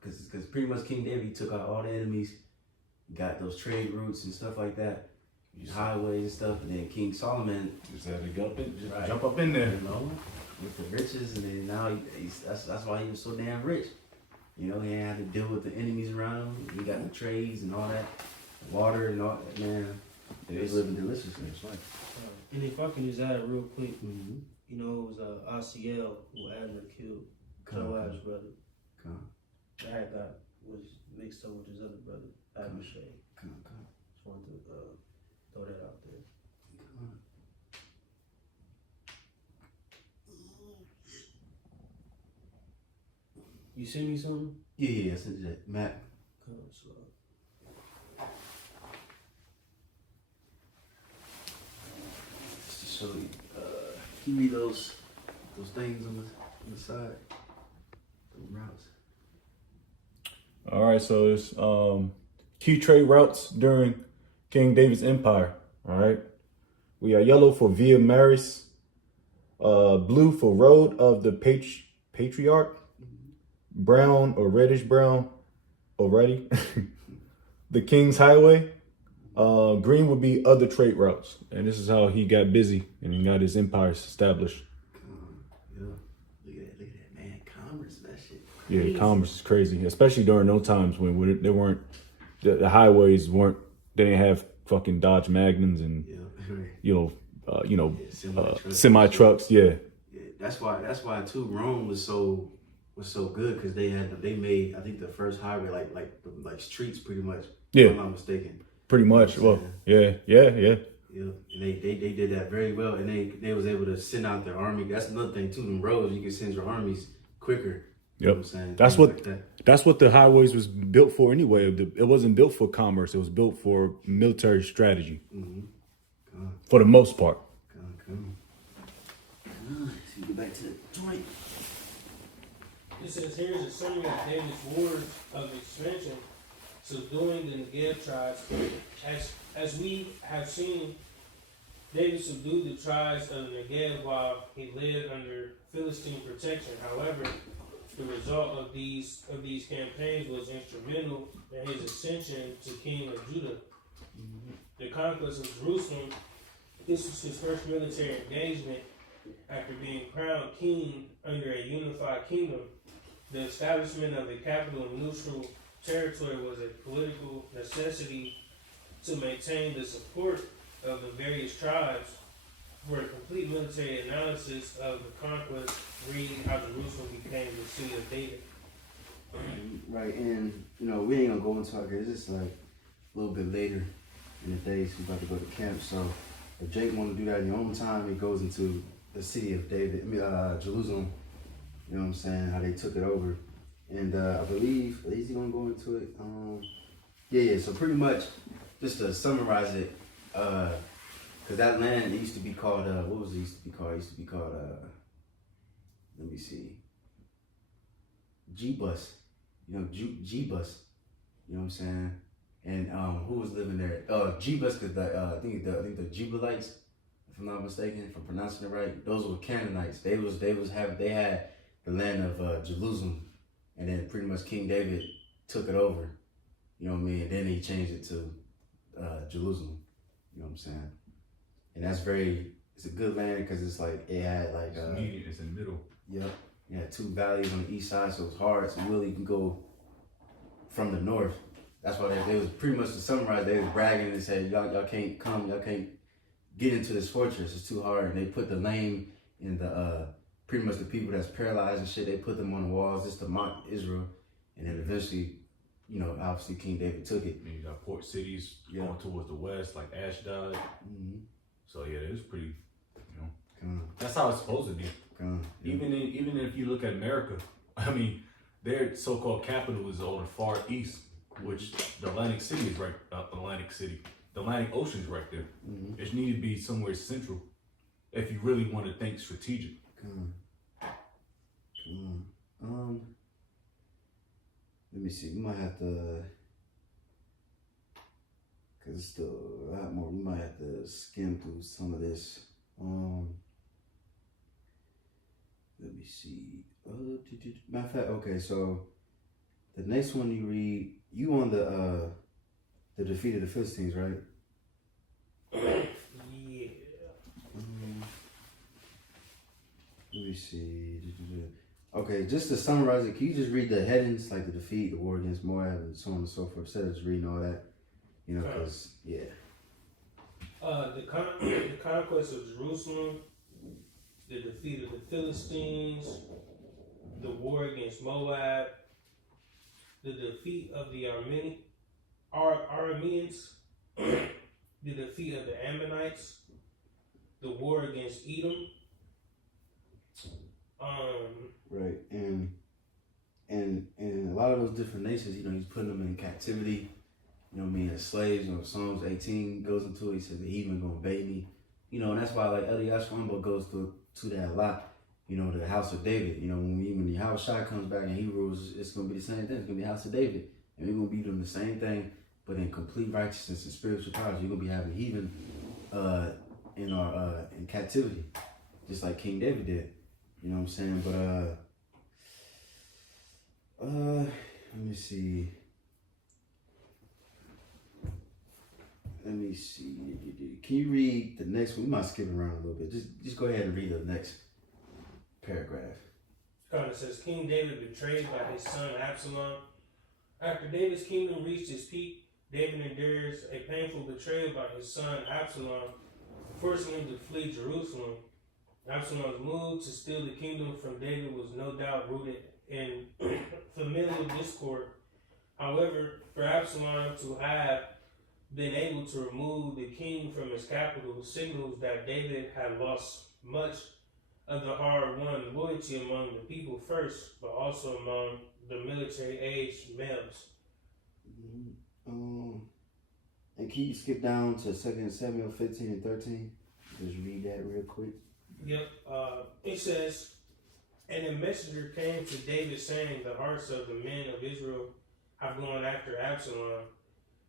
because pretty much King David took out all the enemies, got those trade routes and stuff like that, highways and stuff, and then King Solomon just had to jump up in there, with the riches, and then now that's why he was so damn rich. He ain't had to deal with the enemies around him. He got the trades and all that, water and all that. Man, they was living deliciously. That's right. And if I can just add real quick, Mm-hmm. it was Asiel who Abner killed Joab's brother. That guy was mixed up with his other brother, Abishai. Just wanted to throw that out there. You send me something? Yeah, I sent you that map. Come on, slow. Just to show you. Give me those things on the side. Those routes. All right, so it's key trade routes during King David's empire. All right, we are yellow for Via Maris, blue for Road of the Patriarch, brown or reddish brown already, the King's Highway. Green would be other trade routes, and this is how he got busy and he got his empire established. Yeah, look at that, man. Commerce, that shit. Yeah, commerce is crazy, especially during those times when they weren't, the highways weren't, they didn't have fucking Dodge Magnums and semi trucks. Yeah, that's why too. Rome was so good because they made I think the first highway like streets pretty much. Yeah, if I'm not mistaken. Pretty much. Well, yeah. Yeah, and they did that very well, and they was able to send out their army. That's another thing too. Them roads, you can send your armies quicker. You know what I'm saying? That's what the highways was built for anyway. It wasn't built for commerce. It was built for military strategy. Mm-hmm. For the most part. Come. So get back to the joint. It says here's a summary of David's wars of expansion, subduing the Negev tribes. As we have seen, David subdued the tribes of the Negev while he lived under Philistine protection. However, the result of these campaigns was instrumental in his ascension to king of Judah. The conquest of Jerusalem, this was his first military engagement after being crowned king under a unified kingdom. The establishment of the capital in neutral territory was a political necessity to maintain the support of the various tribes. For a complete military analysis of the conquest, read how Jerusalem became the city of David. Right, and we ain't gonna go into it because it's like a little bit later in the day, so we about to go to camp. So if Jake want to do that in your own time, he goes into the city of David, Jerusalem. You know what I'm saying? How they took it over, and I believe is he gonna go into it? Yeah. So pretty much, just to summarize it, because that land it used to be called what was it used to be called? It used to be called let me see, G-Bus. G-Bus. You know what I'm saying? And who was living there? G-Bus, because I think the Jubilees, if I'm not mistaken, if I'm pronouncing it right, those were Canaanites. They had the land of Jerusalem, and then pretty much King David took it over. You know what I mean? And then he changed it to Jerusalem. You know what I'm saying? And it's a good land because it's like it had like it's median, it's in the middle. Yep. You had two valleys on the east side, so it's hard to really can go from the north. That's why they was pretty much to summarize, they was bragging and said, y'all can't come, y'all can't get into this fortress, it's too hard. And they put the lame and the pretty much the people that's paralyzed and shit, they put them on the walls just to mock Israel. And then eventually, obviously King David took it. And you got port cities going towards the west, like Ashdod. Mm-hmm. So yeah, it was pretty, that's how it's supposed to be. Yeah. Even if you look at America, I mean, their so-called capital is on the far east, which the Atlantic Ocean's right there. Mm-hmm. It need to be somewhere central if you really want to think strategic. Let me see. We might have to, cause it's still a lot more. We might have to skim through some of this. Let me see. Matter of fact, okay. So the next one you read, you on the defeat of the Philistines, right? Yeah. Let me see. Okay, just to summarize it, can you just read the headings, like the defeat, the war against Moab, and so on and so forth, instead of just reading all that? Because, yeah. The conquest of Jerusalem, the defeat of the Philistines, the war against Moab, the defeat of the Arameans, the defeat of the Ammonites, the war against Edom. Right, and a lot of those different nations, he's putting them in captivity. You know what I mean? As slaves. Psalms 18 goes into it. He says the heathen gonna obey me. And that's why like Elias Wambo goes to that a lot. The house of David. When the house Shai comes back and he rules, it's gonna be the same thing. It's gonna be the house of David, and we're gonna be doing the same thing, but in complete righteousness and spiritual power. You're gonna be having heathen in captivity, just like King David did. You know what I'm saying? But let me see. Can you read the next one? We might skip around a little bit. Just go ahead and read the next paragraph. It says, King David betrayed by his son Absalom. After David's kingdom reached its peak, David endures a painful betrayal by his son Absalom, forcing him to flee Jerusalem. Absalom's move to steal the kingdom from David was no doubt rooted in familial discord. However, for Absalom to have been able to remove the king from his capital signals that David had lost much of the hard-won loyalty among the people first, but also among the military-aged males. And can you skip down to 2 Samuel 15 and 13? Just read that real quick. Yep. It says, and a messenger came to David saying, the hearts of the men of Israel have gone after Absalom.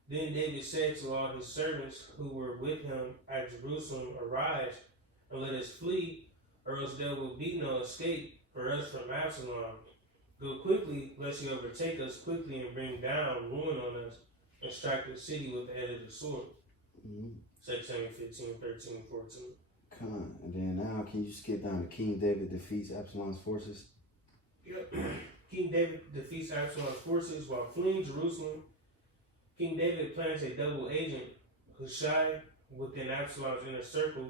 Then David said to all his servants who were with him at Jerusalem, arise and let us flee, or else there will be no escape for us from Absalom. Go quickly, lest he overtake us quickly and bring down ruin on us and strike the city with the edge of the sword. 2 Samuel 15, 13, 14. Come on. And then now can you skip down to King David defeats Absalom's forces? Yep. King David defeats Absalom's forces while fleeing Jerusalem. King David plants a double agent, Hushai, within Absalom's inner circle,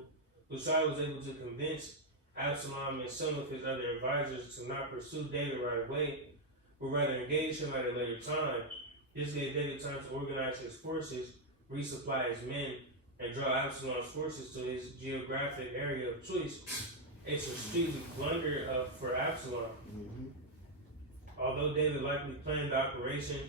Hushai was able to convince Absalom and some of his other advisors to not pursue David right away, but rather engage him at a later time. This gave David time to organize his forces, resupply his men, and draw Absalom's forces to his geographic area of choice. A strategic blunder for Absalom. Mm-hmm. Although David likely planned the operation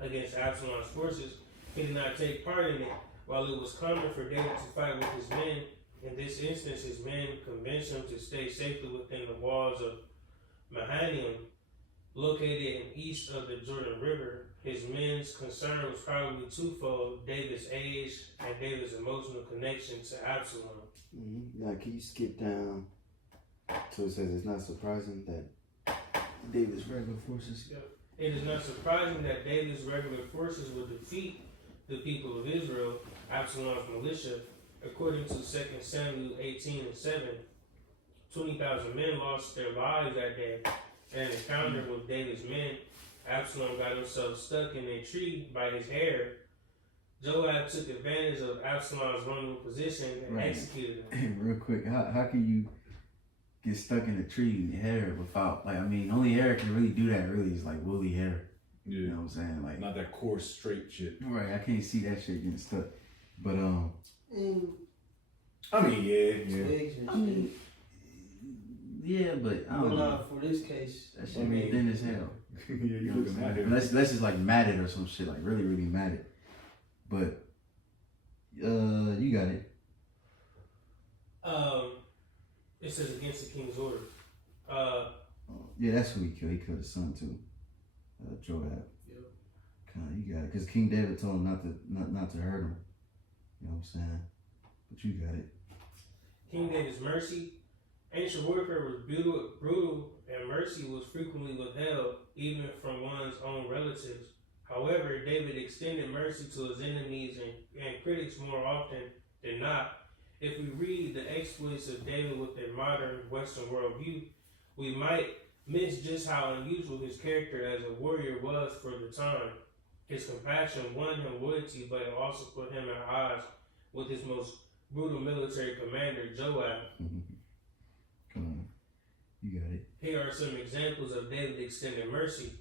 against Absalom's forces, he did not take part in it. While it was common for David to fight with his men, in this instance his men convinced him to stay safely within the walls of Mahanaim, located east of the Jordan River. His men's concern was probably twofold: David's age and David's emotional connection to Absalom. Mm-hmm. Now, can you skip down so it says it's not surprising that David's regular forces? It is not surprising that David's regular forces would defeat the people of Israel, Absalom's militia. According to 2 Samuel 18:7, 20,000 men lost their lives that day in an encounter with David's men. Absalom got himself stuck in a tree by his hair. Joab took advantage of Absalom's vulnerable position and executed him. Real quick, how can you get stuck in a tree in your hair without, like, I mean, only hair can really do that, really, is like woolly hair. Yeah. You know what I'm saying? Like, not that coarse, straight shit. right, I can't see that shit getting stuck. But, I mean, yeah. Twigs and I mean, yeah, but I But don't know. not for this case. That shit be thin as hell. Yeah, You you know what I'm looking saying? at it. Unless it's like matted or some shit, like really, really matted. But, you got it. It says against the king's orders. Yeah, that's who he killed. He killed his son too, Joab. Yep. Kind of, you got it. Because King David told him not to hurt him. You know what I'm saying? But you got it. King David's mercy. Ancient warfare was brutal, and mercy was frequently withheld, even from one's own relatives. However, David extended mercy to his enemies and critics more often than not. If we read the exploits of David with a modern Western worldview, we might miss just how unusual his character as a warrior was for the time. His compassion won him loyalty, but it also put him at odds with his most brutal military commander, Joab. Come on. You got it. Here are some examples of David extending mercy.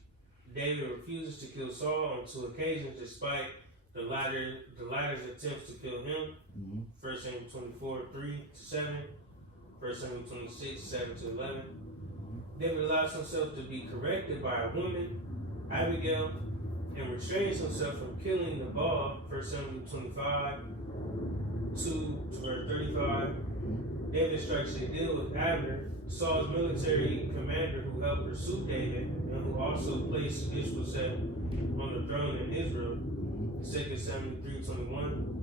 David refuses to kill Saul on 2 occasions despite the latter's attempts to kill him. 1 Samuel 24, 3-7. 1 Samuel 26, 7-11. David allows himself to be corrected by a woman, Abigail, and restrains himself from killing Nabal. 1 Samuel 25, 2-35. David strikes a deal with Abner, Saul's military commander who helped pursue David and who also placed Ishbosheth on the throne in Israel. 2 Samuel 3:21.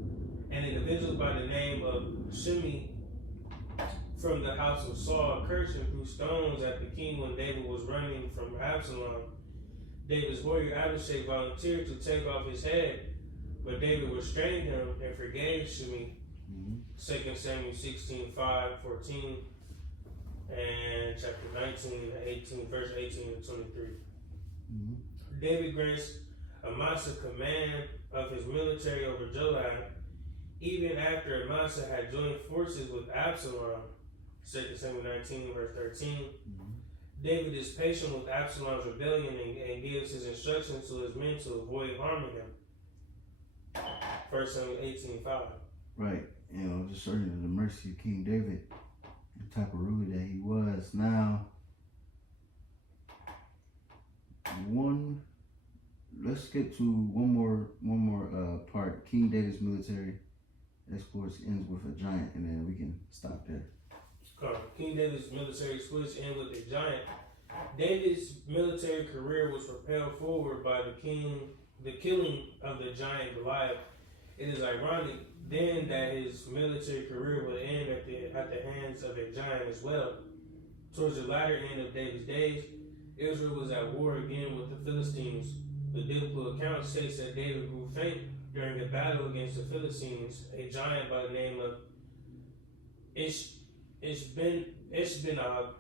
An individual by the name of Shimei from the house of Saul cursed and threw stones at the king when David was running from Absalom. David's warrior Abishai volunteered to take off his head, but David restrained him and forgave Shimei. 2 Samuel 16:5-14, and chapter 19, verse 18-23. David grants Amasa command of his military over Joab, even after Amasa had joined forces with Absalom. 2 Samuel 19, verse 13. David is patient with Absalom's rebellion and gives his instructions to his men to avoid harming him. 1 Samuel 18:5. Right. You know, just showing you the mercy of King David, the type of ruler that he was. Now, let's get to one more part. King David's military exploits ends with a giant, and then we can stop there. King David's military exploits end with a giant. David's military career was propelled forward by the killing of the giant Goliath. It is ironic then that his military career would end at the hands of a giant as well. Towards the latter end of David's days, Israel was at war again with the Philistines. The biblical account states that David grew faint during a battle against the Philistines. A giant by the name of Ishbenab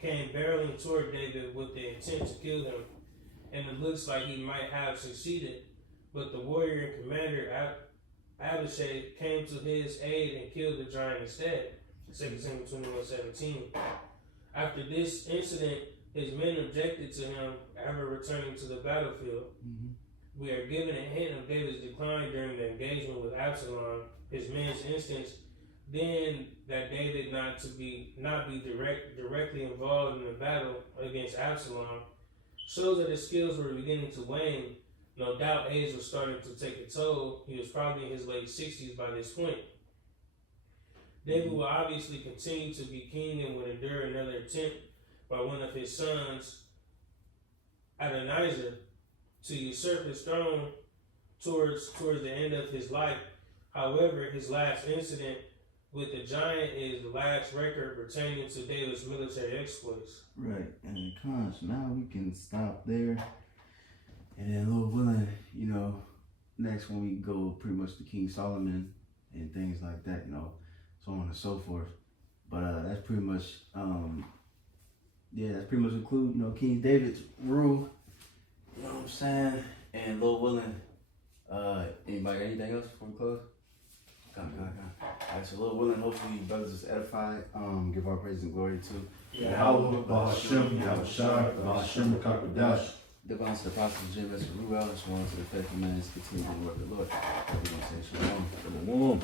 came barreling toward David with the intent to kill him, and it looks like he might have succeeded, but the warrior and commander Abishai came to his aid and killed the giant instead. 2 Samuel 21:17. After this incident, his men objected to him ever returning to the battlefield. We are given a hint of David's decline during the engagement with Absalom. His men's instance then that David not be directly involved in the battle against Absalom shows that his skills were beginning to wane. No doubt age was starting to take a toll. He was probably in his late 60s by this point. David will obviously continue to be king and would endure another attempt by one of his sons, Adonijah, to usurp his throne towards the end of his life. However, his last incident with the giant is the last record pertaining to David's military exploits. Right, and cons, now we can stop there. And then Lord willing, you know, next when we go pretty much to King Solomon and things like that, you know, so on and so forth. But that's pretty much, that's pretty much include, you know, King David's rule. You know what I'm saying? And Lord willing, anybody got anything else before we close? Come. Alright, so Lord willing, hopefully you brothers is edified. Give our praise and glory to Yahweh, Bahashem, Yahushua, Bahashem, Kakadash. Divine to the apostles, GMS Col, and sworn to the faithful men, continue to work the Lord. We're going to say shalom. Shalom.